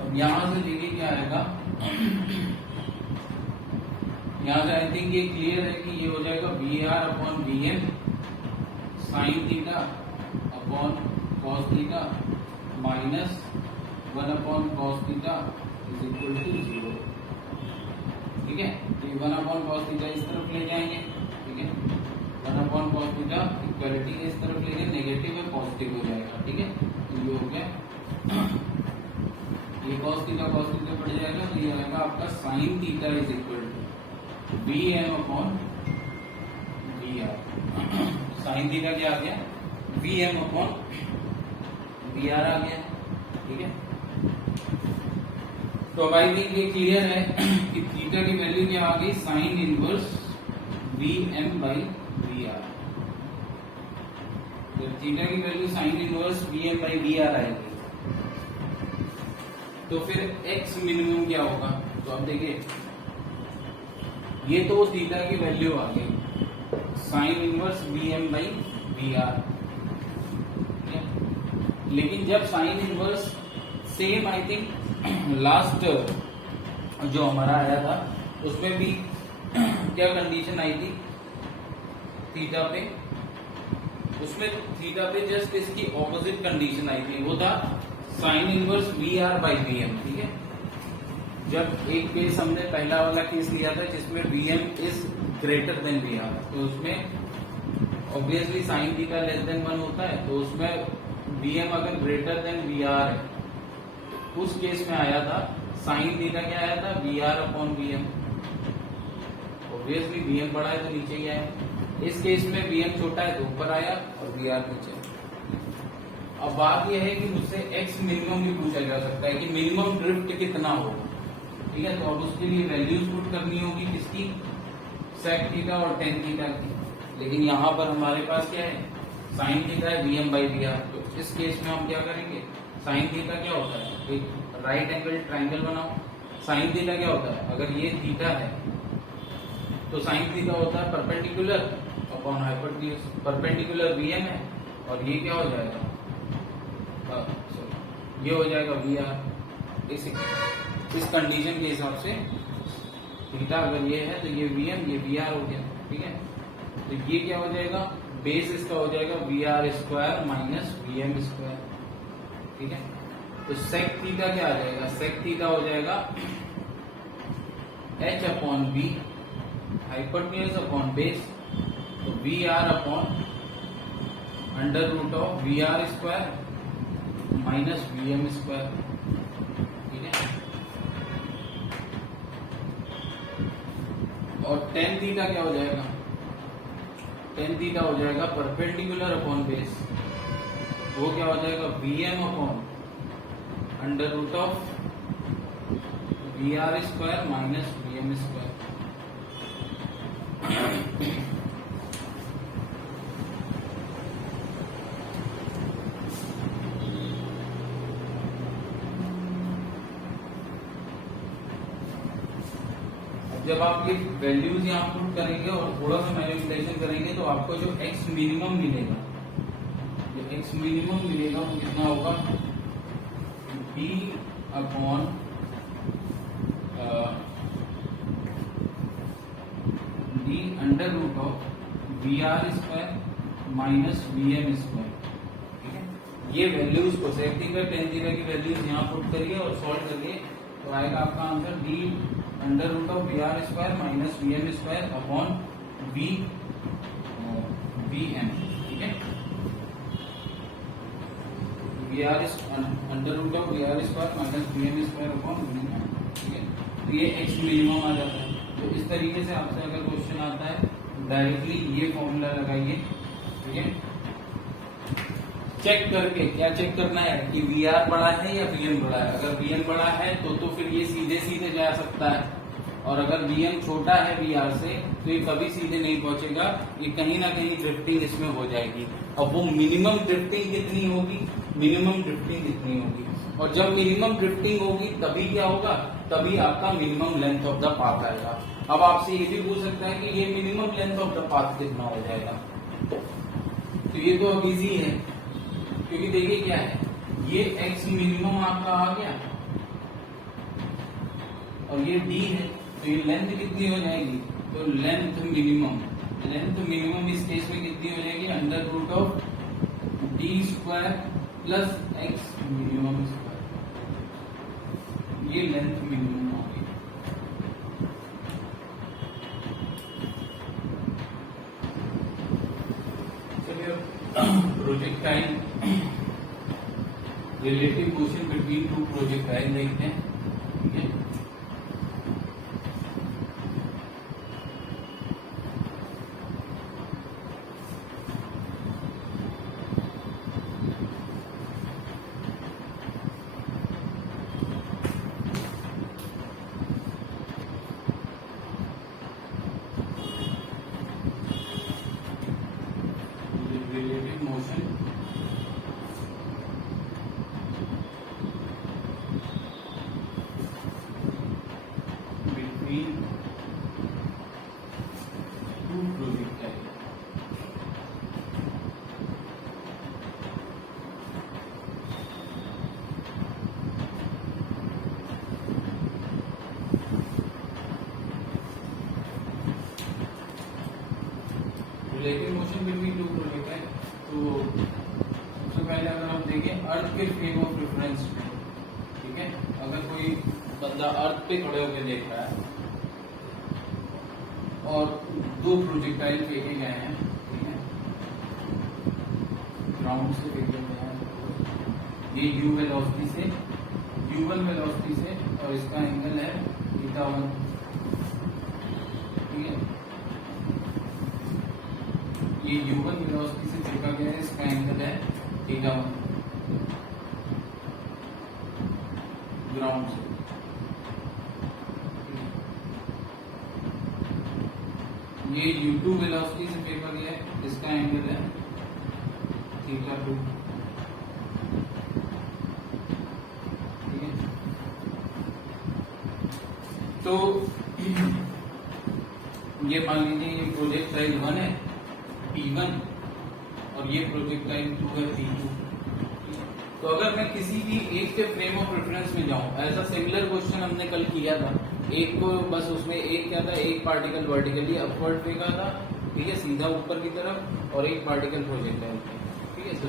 अब यहां से देखिए क्या आएगा, यहां से आई थिंक ये क्लियर है कि ये हो जाएगा V R upon V M sine theta upon cos theta minus 1 upon cos theta is equal to 0, ठीक है। तो 1 अपॉन कॉस थीटा इस तरफ ले जाएंगे, ठीक है, 1 अपॉन कॉस थीटा इक्वलिटी के इस तरफ ले गए, नेगेटिव है पॉजिटिव हो जाएगा, ठीक है। तो ये हो गया, ये कॉस थीटा पड़ जाएगा, तो ये आएगा आपका sine theta is equal to V M upon V R. Sine theta क्या आ गया, V M upon V R आ गया, ठीक है। तो अब आई थिंक ये क्लियर है कि थीटा की वैल्यू क्या आ गई, sine inverse V M by V R. तो थीटा की value sine inverse V M by V R आएगी, तो फिर एक्स मिनिमम क्या होगा, तो अब देखिए ये तो थीटा की वैल्यू आ गई sine inverse V M by V R, लेकिन जब sine inverse same I think last जो हमारा आया था उसमें भी क्या कंडीशन आई थी थीटा पे, उसमें थीटा पे जस्ट इसकी ऑपोजिट कंडीशन आई थी, वो था sine inverse V R by V M, ठीक है। जब एक केस हमने पहला वाला केस लिया था जिसमें V M is greater than V R, तो उसमें obviously sine theta less than 1 होता है, तो उसमें वी एम अगर ग्रेटर देन वी आर है, उस केस में आया था साइन थीटा क्या आया था, V R upon V M. Obviously V M बड़ा है तो नीचे गया है, इस केस में वी एम छोटा है तो ऊपर आया और वी आर नीचे। अब बात यह है कि मुझसे एक्स मिनिमम भी पूछा जा सकता है कि मिनिमम ड्रिफ्ट कितना होगा, ठीक है। तो अब उसके लिए वैल्यूज पुट करनी होगी किसकी, सेक थीटा और टेन थीटा की, लेकिन यहाँ पर हमारे पास क्या है, साइन थीटा है V M by V R. तो इस केस में हम क्या करेंगे, साइन थीटा क्या होता है, एक राइट एंगल ट्राइंगल बनाओ। साइन थीटा क्या होता है, अगर ये थीटा है तो साइन थीटा होता है perpendicular upon hypotenuse, perpendicular V M है और ये क्या हो जाएगा, ये हो जाएगा वी आर। इस कंडीशन के हिसाब से थीटा अगर ये है तो ये वी एम, ये वी आर हो गया, ठीक है। तो ये क्या हो जाएगा, बेस इसका हो जाएगा V R square minus V M square, ठीक है। तो सेक थीटा क्या आ जाएगा, सेक थीटा हो जाएगा h upon B hypotenuse upon base, तो V R upon under root of V R square minus V M square. ठीक है, और टेन थीटा क्या हो जाएगा, टेन थीटा हो जाएगा परपेंडिकुलर अपॉन बेस, वो क्या हो जाएगा V M upon under root of V R square minus V M square. जब आप ये वैल्यूज यहाँ पुट करेंगे और थोड़ा सा मैनिपुलेशन करेंगे तो आपको जो एक्स मिनिमम मिलेगा, जो एक्स मिनिमम मिलेगा वो कितना होगा, B upon D under root of V R square minus V M square. ठीक है, ये वैल्यूज को सेक थीटा टेन थीटा की वैल्यूज यहाँ पुट करिए और सॉल्व करिए तो आएगा आपका answer D under root of V R square minus V M square upon V M. ठीक है, V R under root of V R square minus V M square upon V M. ठीक है, तो ये एक्स मिनिमम आ जाता है। तो इस तरीके से आपसे अगर क्वेश्चन आता है डायरेक्टली ये फॉर्मूला लगाइए। ठीक है, चेक करके क्या चेक करना है कि वी आर बड़ा है या वी एम बड़ा है। अगर वी एम बड़ा है तो फिर ये सीधे सीधे जा सकता है, और अगर वी एम छोटा है वी आर से तो ये कभी सीधे नहीं पहुंचेगा, ये कहीं ना कहीं ड्रिफ्टिंग इसमें हो जाएगी। अब वो मिनिमम ड्रिफ्टिंग कितनी होगी, मिनिमम ड्रिफ्टिंग कितनी होगी, और जब मिनिमम ड्रिफ्टिंग होगी तभी क्या होगा, तभी आपका minimum length of the path आएगा। अब आपसे ये भी पूछ सकता है कि ये minimum length of the path कितना हो जाएगा, तो ये तो अब इजी है क्योंकि देखिए क्या है, ये x मिनिमम आपका आ गया और ये d है, तो ये लेंथ कितनी हो जाएगी, तो लेंथ मिनिमम इस केस में कितनी हो जाएगी, under root of D square plus X minimum square, ये लेंथ मिनिमम होगी। Projectile relative motion between two projectile देखते हैं। ठीक है, relative motion between two projectiles। Relative motion between two projectile, तो सबसे पहले अगर हम देखें अर्थ के फ्रेम ऑफ रेफरेंस में, ठीक है, अगर कोई बंदा अर्थ पे खड़े होकर देख रहा है और दो प्रोजेक्टाइल फेंके गए हैं, ठीक है, ग्राउंड से फेंके गए हैं, ये u वेलोसिटी से, u1 वेलोसिटी से, और इसका एंगल है θ1। ठीक है, ये u1 वेलोसिटी से फेंका गया है, इसका एंगल है θ1 ग्राउंड से। ये u2 वेलोसिटी से फेंका गया है, इसका एंगल है θ2। ठीक है, तो ये मान लीजिए ये प्रोजेक्टाइल 1 है P1 और ये प्रोजेक्टाइल 2 है P2। तो अगर मैं किसी भी एक के फ्रेम ऑफ रेफरेंस में जाऊं, ऐसा सिमिलर क्वेश्चन हमने कल किया था, एक को बस उसमें एक क्या था, एक पार्टिकल वर्टिकली अपवर्ड फेंका था, ठीक है, सीधा ऊपर की तरफ, और एक पार्टिकल प्रोजेक्टाइल पे। ठीक है, तो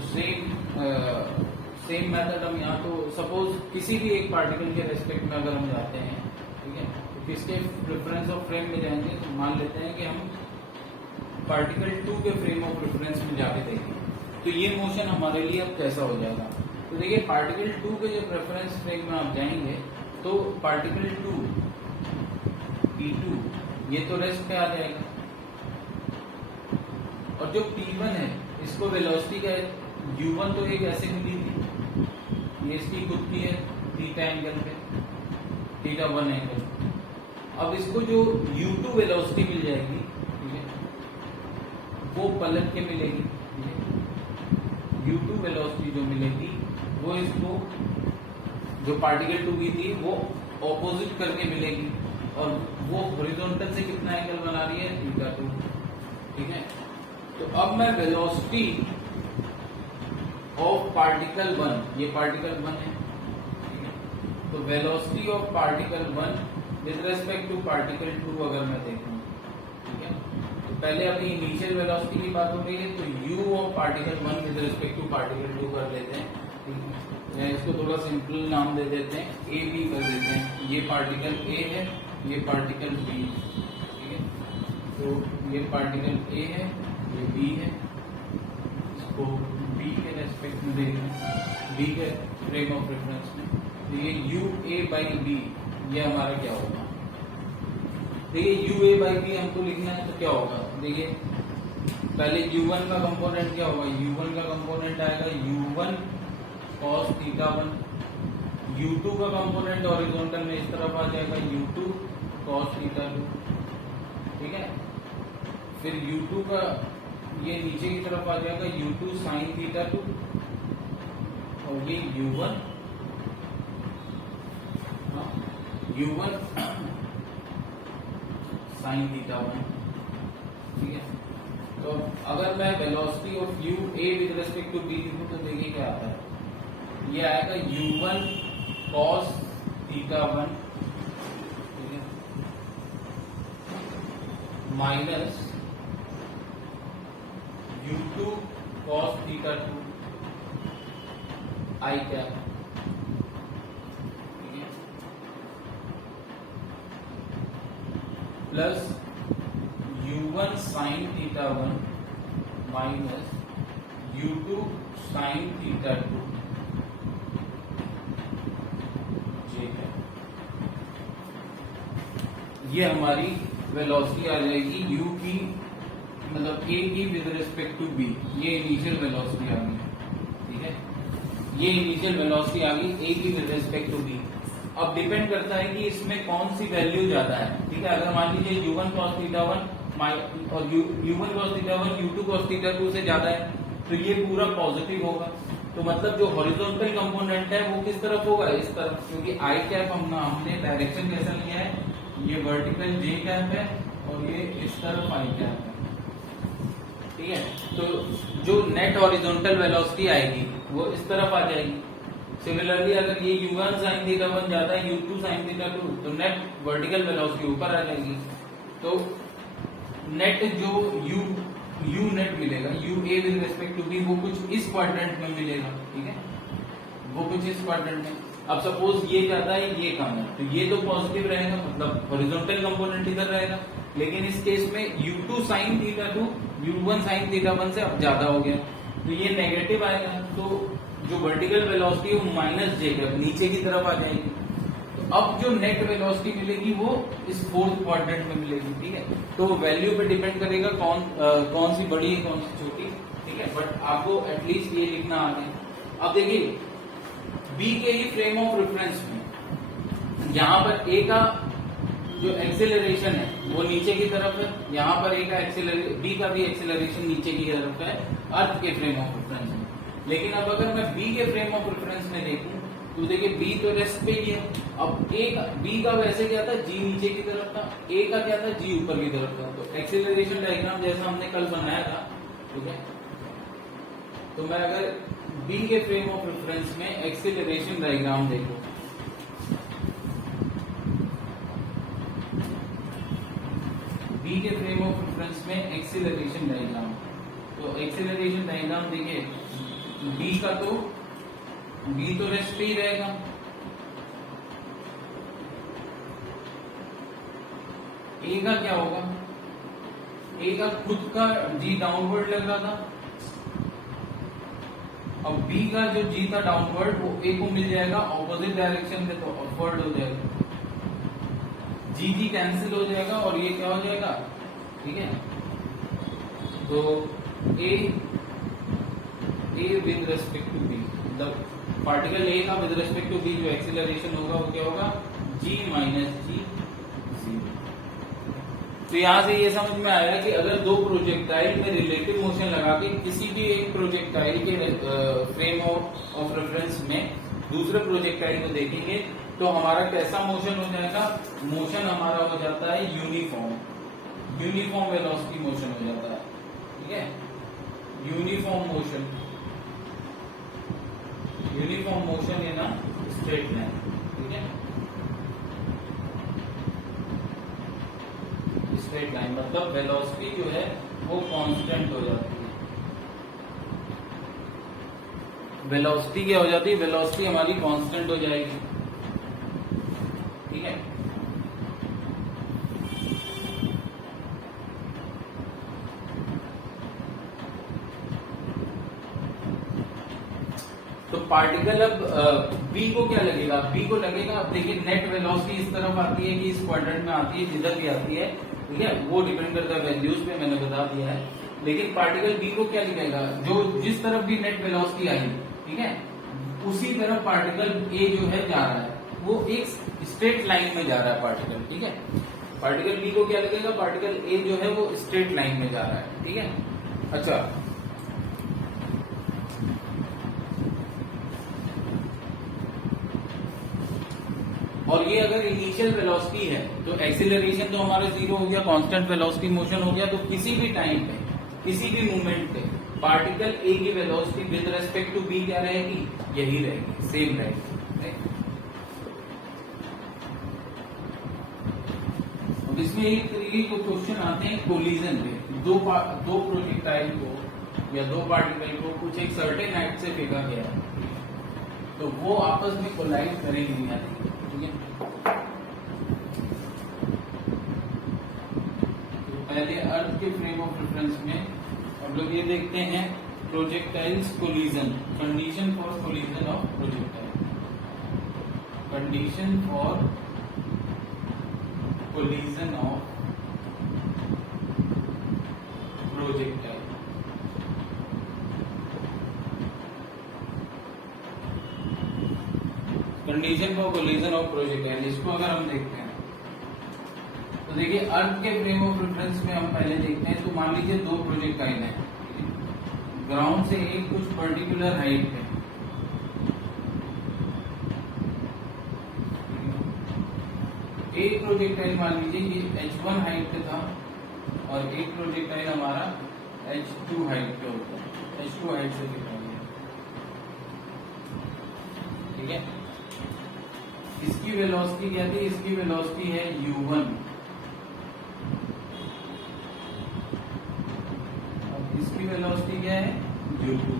सेम मेथड हम यहाँ तो सपोज किसी भी एक पार्टिकल के रेस्पेक्ट में अगर हम जाते हैं, ठीक है, तो किसके रेफरेंस ऑफ फ्रेम में जाएंगे, तो मान लेते हैं कि हम पार्टिकल 2 के फ्रेम ऑफ रेफरेंस में जाके देखें, तो ये मोशन हमारे लिए अब कैसा हो जाएगा। तो देखिए पार्टिकल 2 के जब रेफरेंस फ्रेम में आप जाएंगे तो पार्टिकल 2 P2 ये तो रेस्ट पे आ जाएगा, और जो P1 है इसको वेलोसिटी का U1 तो एक ऐसे मिली थी, ये इसकी खुद की है थीटा एंगल पे, थीटा 1 एंगल। अब इसको जो U2 वेलोसिटी मिल जाएगी, ठीक है, वो पलट के मिलेगी, ठीक है। U2 वेलोसिटी जो मिलेगी वो इसको जो पार्टिकल 2 की थी वो ऑपोजिट करके मिलेगी, और वो हॉरिजॉन्टल से कितना एंगल बना रही है, थीटा 2, ठीक है। तो अब मैं वेलोसिटी ऑफ पार्टिकल 1, ये पार्टिकल 1 है, ठीक है, तो velocity of particle 1 with respect to particle 2 अगर मैं देखूं, ठीक है, तो पहले अपनी इनिशियल वेलोसिटी की बात हो रही है, तो u of particle 1 with respect to particle 2 कर लेते हैं, ठीक है। या इसको थोड़ा सिंपल नाम दे देते हैं, ए बी कर देते हैं, ये पार्टिकल ए है, ये पार्टिकल बी, ठीक है, तो ये पार्टिकल ए है, ये बी है, इसको बी के रेस्पेक्ट में देखें, बी के फ्रेम ऑफ रेफरेंस में, तो ये यू ए बाई बी ये हमारा क्या होगा, देखिए यू ए बाई बी हमको लिखना है, तो क्या होगा, देखिए पहले U1 का कंपोनेंट क्या होगा, U1 का कंपोनेंट आएगा U1 cos थीटा 1, U2 का कंपोनेंट हॉरिजॉन्टल में इस तरफ आ जाएगा U2 cos थीटा 2, ठीक है। फिर U2 का ये नीचे की तरफ आ जाएगा U2 sin थीटा 2, और ये U1 sin थीटा 1, ठीक है। तो अगर मैं velocity of U A with respect to B लिखूं तो देखिए क्या आता है, ये आएगा U1 cos थीटा 1, ठीक है, माइनस U2 cos थीटा 2 आई कैप, ठीक है, plus U1 sin theta 1 minus U2 sin theta 2 जे है। ये हमारी वेलोसिटी आ जाएगी U की, मतलब A की विद रिस्पेक्ट टू B, ये इनिशियल वेलोसिटी आ गई, ठीक है, ये इनिशियल वेलोसिटी आ गई A की विद रिस्पेक्ट टू B। अब डिपेंड करता है कि इसमें कौन सी वैल्यू ज्यादा है, ठीक है। अगर मान लीजिए U1 cos थीटा 1 और U1 cos theta 1 U2 cos theta 2 से ज्यादा है, तो ये पूरा पॉजिटिव होगा, तो मतलब जो हॉरिजॉन्टल कंपोनेंट है वो किस तरफ होगा, इस तरफ, क्योंकि आई कैप हमने डायरेक्शन कैसा लिया है, ये वर्टिकल जे कैप है और ये इस तरफ आई कैप है, ठीक है। तो जो नेट हॉरिजॉन्टल वेलोसिटी आएगी वो इस तरफ आ जाएगी। सिमिलरली अगर ये U1 sin थीटा 1 ज्यादा है U2 sin थीटा 2, तो नेट वर्टिकल वेलोसिटी ऊपर आ जाएगी, तो नेट जो U नेट मिलेगा U A with respect to B वो कुछ इस क्वाड्रेंट में मिलेगा, ठीक है, वो कुछ इस क्वाड्रेंट में। अब सपोज ये ज्यादा है ये कम है, तो ये तो पॉजिटिव रहेगा, मतलब हॉरिजॉन्टल कंपोनेंट इधर रहेगा, लेकिन इस केस में U2 sin theta 2 U1 sin theta 1 से अब ज्यादा हो गया, तो ये नेगेटिव आएगा, तो जो वर्टिकल वेलोसिटी है वो माइनस जे कैप नीचे की तरफ आ जाएगी। तो अब जो नेट वेलोसिटी मिलेगी वो इस फोर्थ क्वाड्रेंट में मिलेगी, ठीक है। तो वैल्यू पे डिपेंड करेगा कौन सी बड़ी है कौन सी छोटी, ठीक है, बट आपको एटलीस्ट ये लिखना आ गया। अब देखिए बी के ही फ्रेम ऑफ रेफरेंस में यहाँ पर ए का जो एक्सेलरेशन है वो नीचे की तरफ है, यहाँ पर ए का बी का भी एक्सेलरेशन नीचे की तरफ है अर्थ के फ्रेम ऑफ रेफरेंस में। लेकिन अब अगर मैं बी के फ्रेम ऑफ रेफरेंस में देखूं तो देखिए बी तो रेस्ट पे ही है, अब ए का बी का वैसे क्या था, जी नीचे की तरफ था, ए का क्या था, जी ऊपर की तरफ था। तो एक्सेलरेशन डायग्राम जैसा हमने कल बनाया था, ठीक है, तो मैं अगर बी के फ्रेम ऑफ रेफरेंस में एक्सेलरेशन डायग्राम देखो, बी के फ्रेम ऑफ रेफरेंस में एक्सेलरेशन डायग्राम, तो एक्सेलरेशन डायग्राम देखिए बी का तो बी तो रेस्ट पे ही रहेगा, ए का क्या होगा, ए का खुद का जी डाउनवर्ड लग रहा था, अब बी का जो जी था डाउनवर्ड वो ए को मिल जाएगा ऑपोजिट डायरेक्शन में, तो अपवर्ड हो जाएगा, जी जी कैंसिल हो जाएगा और ये क्या हो जाएगा, ठीक है। तो A with respect to B, मतलब पार्टिकल ए का विद रेस्पेक्ट टू बी जो एक्सीलरेशन होगा वो क्या होगा, जी माइनस जी जीरो। तो यहां से ये समझ में आया कि अगर दो प्रोजेक्टाइल में रिलेटिव मोशन लगा के किसी भी एक प्रोजेक्टाइल के फ्रेम ऑफ रेफरेंस में दूसरे प्रोजेक्टाइल को देखेंगे तो हमारा कैसा मोशन हो जाएगा, मोशन हमारा हो जाता है यूनिफॉर्म वेलोसिटी मोशन हो जाता है, ठीक है। Uniform motion in a straight line, ठीक है। स्ट्रेट लाइन मतलब वेलोसिटी जो है वो कांस्टेंट हो जाती है। वेलोसिटी क्या हो जाती है, वेलोसिटी हमारी कांस्टेंट हो जाएगी, ठीक है। तो पार्टिकल अब बी को क्या लगेगा, बी को लगेगा, अब देखिए नेट वेलोसिटी इस तरफ आती है कि इस क्वाड्रेंट में आती है, जिधर भी आती है, ठीक है, वो डिपेंड करता है वैल्यूज पे, मैंने बता दिया है। लेकिन पार्टिकल बी को क्या लिखेगा, जो जिस तरफ भी नेट वेलोसिटी आई, ठीक है, उसी तरफ पार्टिकल ए जो है जा रहा है, वो एक स्ट्रेट लाइन में जा रहा है पार्टिकल, ठीक है। पार्टिकल बी को क्या लगेगा, पार्टिकल ए जो है वो स्ट्रेट लाइन में जा रहा है, ठीक है। अच्छा, और ये अगर इनिशियल वेलोसिटी है तो एक्सीलरेशन तो हमारा जीरो हो गया, कांस्टेंट वेलोसिटी मोशन हो गया, तो किसी भी टाइम पे, किसी भी मूवमेंट पे पार्टिकल ए की velocity with respect to B क्या रहेगी, यही रहेगी, सेम रहेगी। अब इसमें एक तरीके के क्वेश्चन आते हैं कोलिजन पे, दो प्रोजेक्टाइल को या दो पार्टिकल को कुछ एक सर्टेन हाइट से फेंका गया है, तो वो आपस में कोलाइड करेंगे या नहीं, ठीक है। तो पहले अर्थ के फ्रेम ऑफ रेफरेंस में हम लोग ये देखते हैं projectiles collision, condition for collision of projectile, condition for collision of projectile. Condition for collision of projectile, इसको अगर हम देखते हैं तो देखिए अर्थ के फ्रेम ऑफ रेफरेंस में हम पहले देखते हैं, तो मान लीजिए दो प्रोजेक्टाइल हैं, ग्राउंड से एक कुछ पर्टिकुलर हाइट है, एक प्रोजेक्टाइल मान लीजिए ये h1 हाइट पे था और एक प्रोजेक्टाइल हमारा h2 हाइट पे होता है, h2 हाइट से दिखाएंगे, ठीक है। इसकी वेलोसिटी क्या थी, इसकी वेलोसिटी है u1, अब इसकी वेलोसिटी क्या है u2,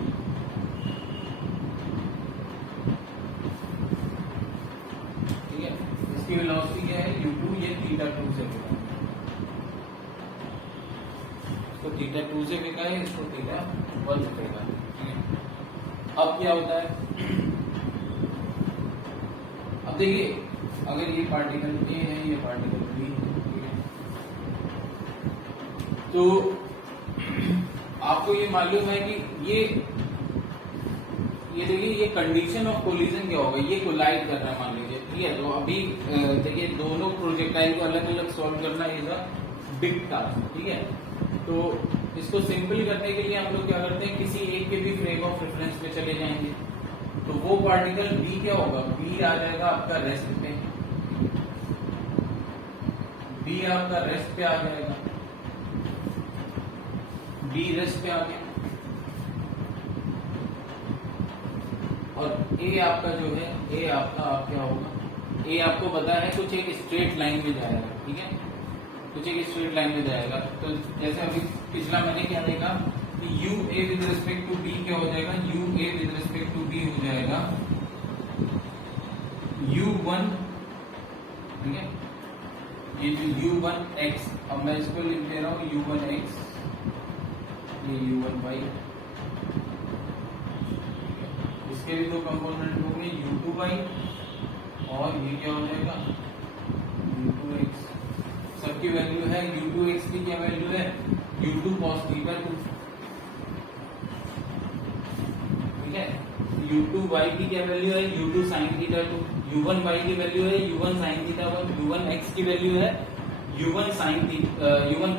ठीक है। इसकी वेलोसिटी क्या है u2, ये θ2 से फेंका, इसको θ2 से फेंका है, इसको θ1 से फेंका, ठीक है। अब क्या होता है, अब देखिए अगर ये पार्टिकल ए है, ये पार्टिकल बी है, ठीक है, तो आपको ये मालूम है कि ये देखिए ये कंडीशन ऑफ कोलिजन क्या होगा, ये कोलाइड कर रहा है मान लीजिए, ठीक है। तो अभी देखिए दोनों प्रोजेक्टाइल को अलग अलग सॉल्व करना इज अ बिग टास्क, ठीक है। तो इसको सिंपल करने के लिए हम लोग क्या करते हैं, किसी एक के भी फ्रेम ऑफ रेफरेंस पे चले जाएंगे, तो वो पार्टिकल बी क्या होगा, बी आ जाएगा आपका रेस्ट पे, बी आपका रेस्ट पे आ जाएगा, बी रेस्ट पे आ गया, और ए आपका जो है, ए आपका आप क्या होगा, ए आपको पता है कुछ एक स्ट्रेट लाइन में जाएगा, ठीक है, कुछ एक स्ट्रेट लाइन में जाएगा। तो जैसे अभी पिछला मैंने क्या देखा, U A with respect to B क्या हो जाएगा, U A with respect to B हो जाएगा u1, ठीक है, ये जो u1x, अब मैं इसको लिख दे रहा हूं u1x, ये u1y, इसके भी दो कंपोनेंट होंगे u2y, और ये क्या हो जाएगा u2x, सबकी वैल्यू है u2x की क्या वैल्यू है u2 cos थीटा 2, ठीक है, u2y की क्या वैल्यू है u2 sin थीटा 2, u1y की वैल्यू है u1 sin थीटा 1, u1x की वैल्यू है u1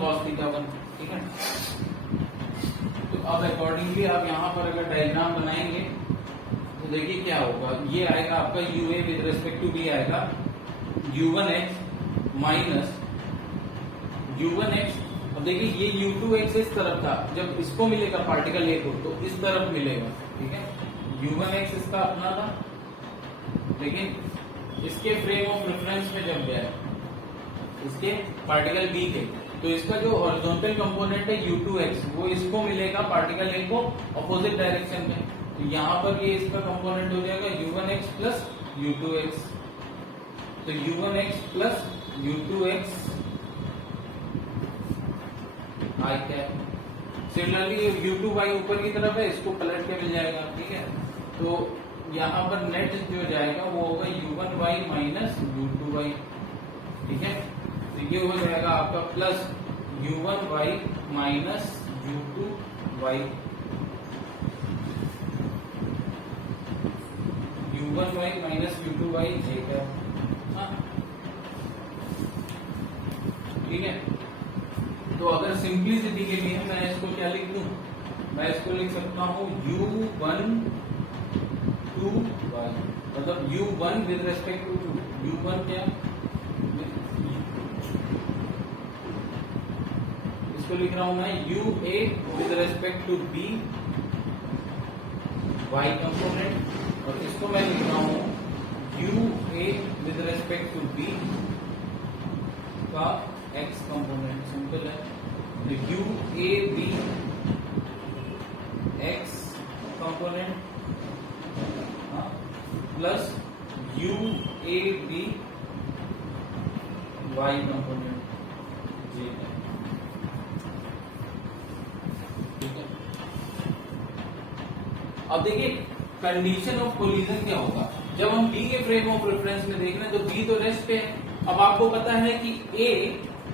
cos थीटा 1, ठीक है। तो अब अकॉर्डिंगली आप यहाँ पर अगर डायग्राम बनाएंगे तो देखिए क्या होगा, ये आएगा आपका ua with respect to b आएगा u1x माइनस u1x, अब देखिए ये u2x इस तरफ था, जब इसको मिलेगा पार्टिकल a को तो इस तरफ मिलेगा, ठीक है, u1x इसका अपना था, लेकिन इसके फ्रेम ऑफ रेफरेंस में जब गया इसके पार्टिकल b के, तो इसका जो हॉरिजॉन्टल कंपोनेंट है u2x वो इसको मिलेगा पार्टिकल a को अपोजिट डायरेक्शन में, तो यहाँ पर ये इसका कंपोनेंट हो जाएगा u1x प्लस u2x, तो u1x प्लस u2x आई कैप। सिमिलरली u2y ऊपर की तरफ है, इसको पलट के मिल जाएगा, ठीक है, तो यहाँ पर नेट जो जाएगा वो होगा u1y माइनस u2y, ठीक है, तो ये हो जाएगा आपका plus u1y minus u2y, u1y minus u2y ये क्या, ठीक है। तो अगर सिंप्लिसिटी के लिए मैं इसको क्या लिख दूं, मैं इसको लिख सकता हूं u1 2y, मतलब u1 with respect to u1 क्या, इसको लिख रहा हूं मैं ua with respect to b y component, और इसको मैं लिख रहा हूं ua with respect to b का x कंपोनेंट, सिंपल है, तो UAB x component plus UAB y component, जी ठीक है। अब देखिए कंडीशन ऑफ कोलिजन क्या होगा, जब हम B के फ्रेम ऑफ रेफरेंस में देख रहे हैं तो B तो रेस्ट पे है, अब आपको पता है कि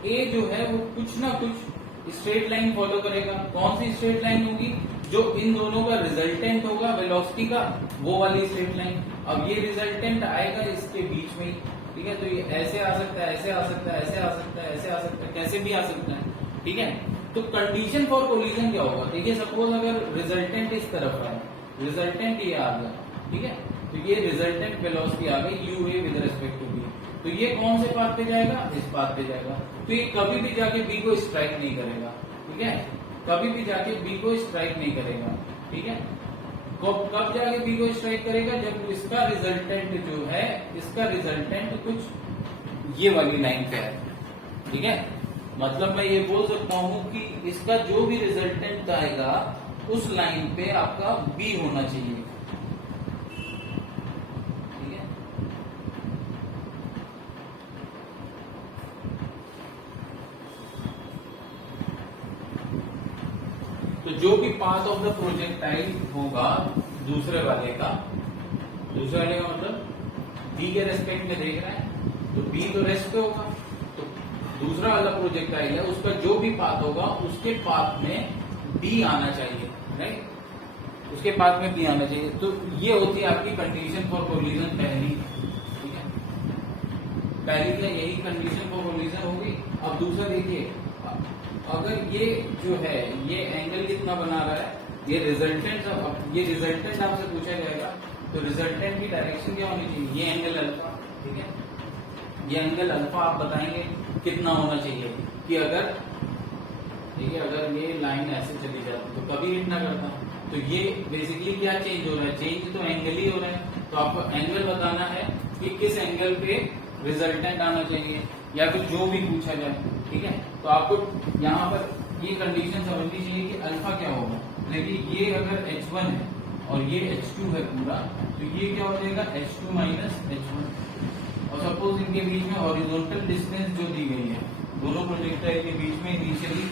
A जो है वो कुछ ना कुछ स्ट्रेट लाइन फॉलो करेगा, कौन सी स्ट्रेट लाइन होगी, जो इन दोनों का रिजल्टेंट होगा वेलोसिटी का, वो वाली स्ट्रेट लाइन। अब ये रिजल्टेंट आएगा इसके बीच में ही, ठीक है, तो ये ऐसे आ सकता है, ऐसे आ सकता है, ऐसे आ सकता है, ऐसे आ सकता है, कैसे भी आ सकता है, ठीक है। तो कंडीशन फॉर कोलिजन क्या होगा, देखिए सपोज अगर रिजल्टेंट इस तरफ है, रिजल्टेंट ये आ गया, ठीक है, तो ये रिजल्टेंट वेलोसिटी आ गई ua with respect to b, तो ये कौन से पाथ पे जाएगा, इस पाथ पे जाएगा, तो ये कभी भी जाके b को स्ट्राइक नहीं करेगा, ठीक है, कभी भी जाके b को स्ट्राइक नहीं करेगा, ठीक है। कब जाके b को स्ट्राइक करेगा, जब इसका रिजल्टेंट जो है, इसका रिजल्टेंट कुछ ये वाली लाइन पे है, ठीक है, मतलब मैं ये बोल सकता हूं कि इसका जो भी रिजल्टेंट आएगा उस लाइन पे आपका b होना चाहिए, ठीक है। तो जो भी पाथ ऑफ द प्रोजेक्टाइल होगा दूसरे वाले का मतलब b के रेस्पेक्ट में देख रहे हैं तो b तो रेस्ट पे होगा, तो दूसरा वाला प्रोजेक्टाइल है उसका जो भी पाथ होगा उसके पाथ में b आना चाहिए, राइट, उसके पाथ में b आना चाहिए। तो ये होती है आपकी कंडीशन फॉर कोलिजन पहली, ठीक है, पहली क्या यही कंडीशन फॉर कोलिजन होगी। अब दूसरा देखिए, अगर ये जो है ये एंगल कितना बना रहा है, ये रिजल्टेंट, ये रिजल्टेंट आपसे पूछा जाएगा तो रिजल्टेंट की डायरेक्शन क्या होनी चाहिए, ये एंगल अल्फा, ठीक है, ये एंगल अल्फा आप बताएंगे कितना होना चाहिए कि अगर देखिए अगर ये लाइन ऐसे चली जाती तो कभी हिट ना करता, तो ये बेसिकली क्या चेंज हो रहा है, चेंज तो एंगल ही हो रहा है, तो आपको एंगल बताना है कि किस एंगल पे रिजल्टेंट आना चाहिए या फिर जो भी पूछा जाए, ठीक है। तो आपको यहाँ पर ये कंडीशन समझनी चाहिए कि अल्फा क्या होगा, देखिए ये अगर h1 है और ये H2 है पूरा, तो ये क्या हो जाएगा H2 माइनस H1। और सपोज इनके बीच में हॉरिजॉन्टल डिस्टेंस जो दी गई है दोनों प्रोजेक्टाइल के बीच में, इनिशियली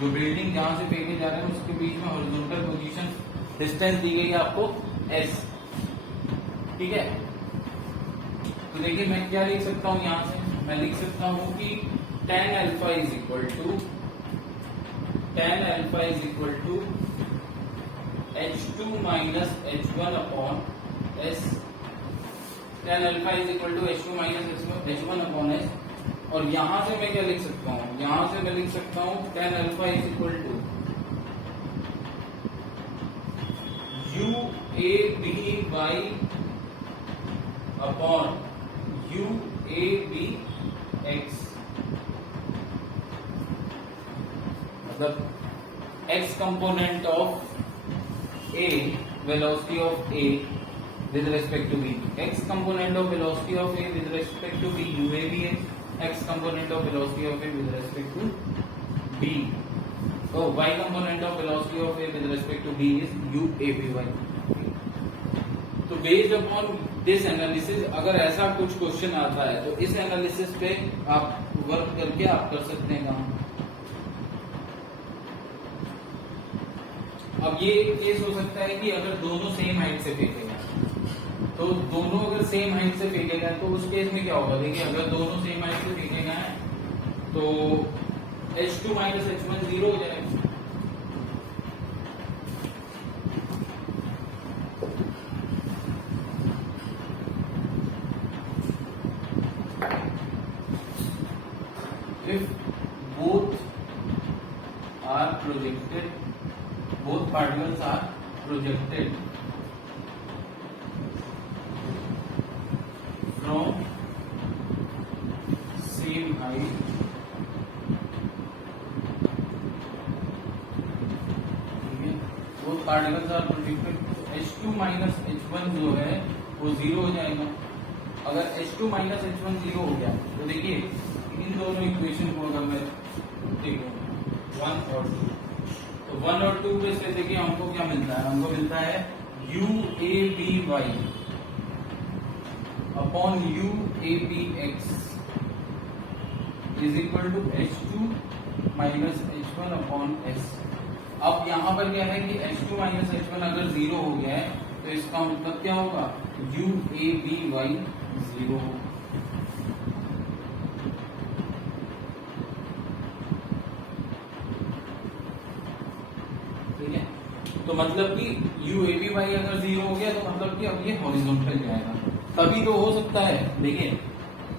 जो बिल्डिंग जहां से फेंके जा रहे हैं उसके बीच में हॉरिजॉन्टल पोजीशन डिस्टेंस दी गई है आपको S, ठीक है। तो देखिए मैं क्या लिख सकता हूं, यहां से मैं लिख सकता हूं कि tan alpha is equal to H2 minus H1 upon S, tan alpha is equal to H2 minus H1 upon S। और यहां से मैं क्या लिख सकता हूं, यहां से मैं लिख सकता हूं tan alpha is equal to UABY upon UABX, मतलब x component of A, velocity of A with respect to B, x component of velocity of A with respect to B UABX, x component of velocity of A with respect to B, so y component of velocity of A with respect to B is UABY। तो based upon this analysis अगर ऐसा कुछ question आता है तो इस analysis पे आप वर्क करके आप कर सकते हैं काम। अब ये केस हो सकता है कि अगर दोनों सेम हाइट से फेंके गए, तो दोनों अगर सेम हाइट से फेंके गए तो उस केस में क्या होगा, देखिए अगर दोनों सेम हाइट से फेंके गए तो H2 माइनस H1 जीरो हो जाएगा। If both particles are projected from same height, both particles are projected, H2 minus H1 जो है वो जीरो हो जाएगा। अगर H2 माइनस H1 जीरो हो गया तो देखिए इन दोनों इक्वेशन को अगर मैं देखूं 1 और 2, तो 1 और 2 में से देखिए हमको क्या मिलता है, हमको मिलता है UABY upon UABX is equal to H2 minus H1 upon S। अब यहाँ पर क्या है कि H2 माइनस H1 अगर जीरो हो गया है तो इसका मतलब क्या होगा, UABY जीरो होगा। ठीक है, तो मतलब कि UABY अगर जीरो हो गया तो मतलब कि अब ये हॉरिजॉन्टल जाएगा, तभी तो हो सकता है, देखिए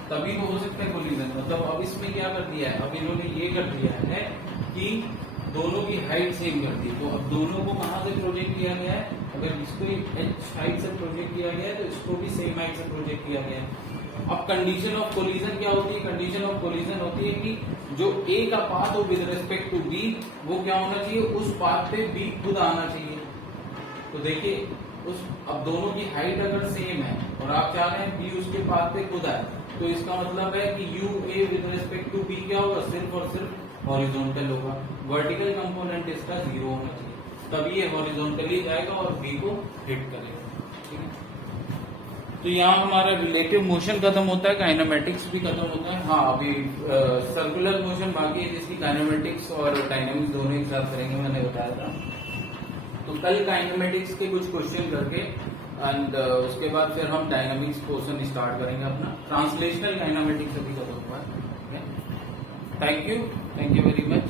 तभी तो हो सकता है कोलिजन। मतलब अब इसमें क्या कर दिया है, अब इन्होंने ये कर दिया है कि दोनों की हाइट सेम कर दी, तो अब दोनों को कहां से प्रोजेक्ट किया गया है, अगर इसको h हाइट से प्रोजेक्ट किया गया है तो इसको भी सेम हाइट से प्रोजेक्ट किया गया है। अब कंडीशन ऑफ कोलिजन क्या होती है, कंडीशन ऑफ कोलिजन होती है कि जो A का पाथ हो विद रिस्पेक्ट टू B वो क्या होना चाहिए, उस पाथ पे B खुद आना चाहिए। तो देखिए अब दोनों की हाइट अगर सेम है और आप चाह रहे हैं B उसके पाथ पे खुद आए, तो इसका मतलब है कि UA with respect to B क्या होगा, सिर्फ और सिर्फ हॉरिजॉन्टल होगा। वर्टिकल कंपोनेंट इसका जीरो होना चाहिए, तभी ये हॉरिजॉन्टली जाएगा और B को हिट करेगा। ठीक है, तो यहाँ हमारा रिलेटिव मोशन खत्म होता है, काइनेमेटिक्स भी खत्म होता है। हाँ, अभी सर्कुलर मोशन बाकी है जिसकी काइनेमेटिक्स और डायनामिक्स दोनों एक साथ करेंगे, मैंने बताया था। तो कल काइनेमेटिक्स के कुछ क्वेश्चन करके एंड उसके बाद फिर हम डायनामिक्स पोर्शन स्टार्ट करेंगे अपना। ट्रांसलेशनल काइनेमेटिक्स अभी खत्म हुआ है। Thank you very much.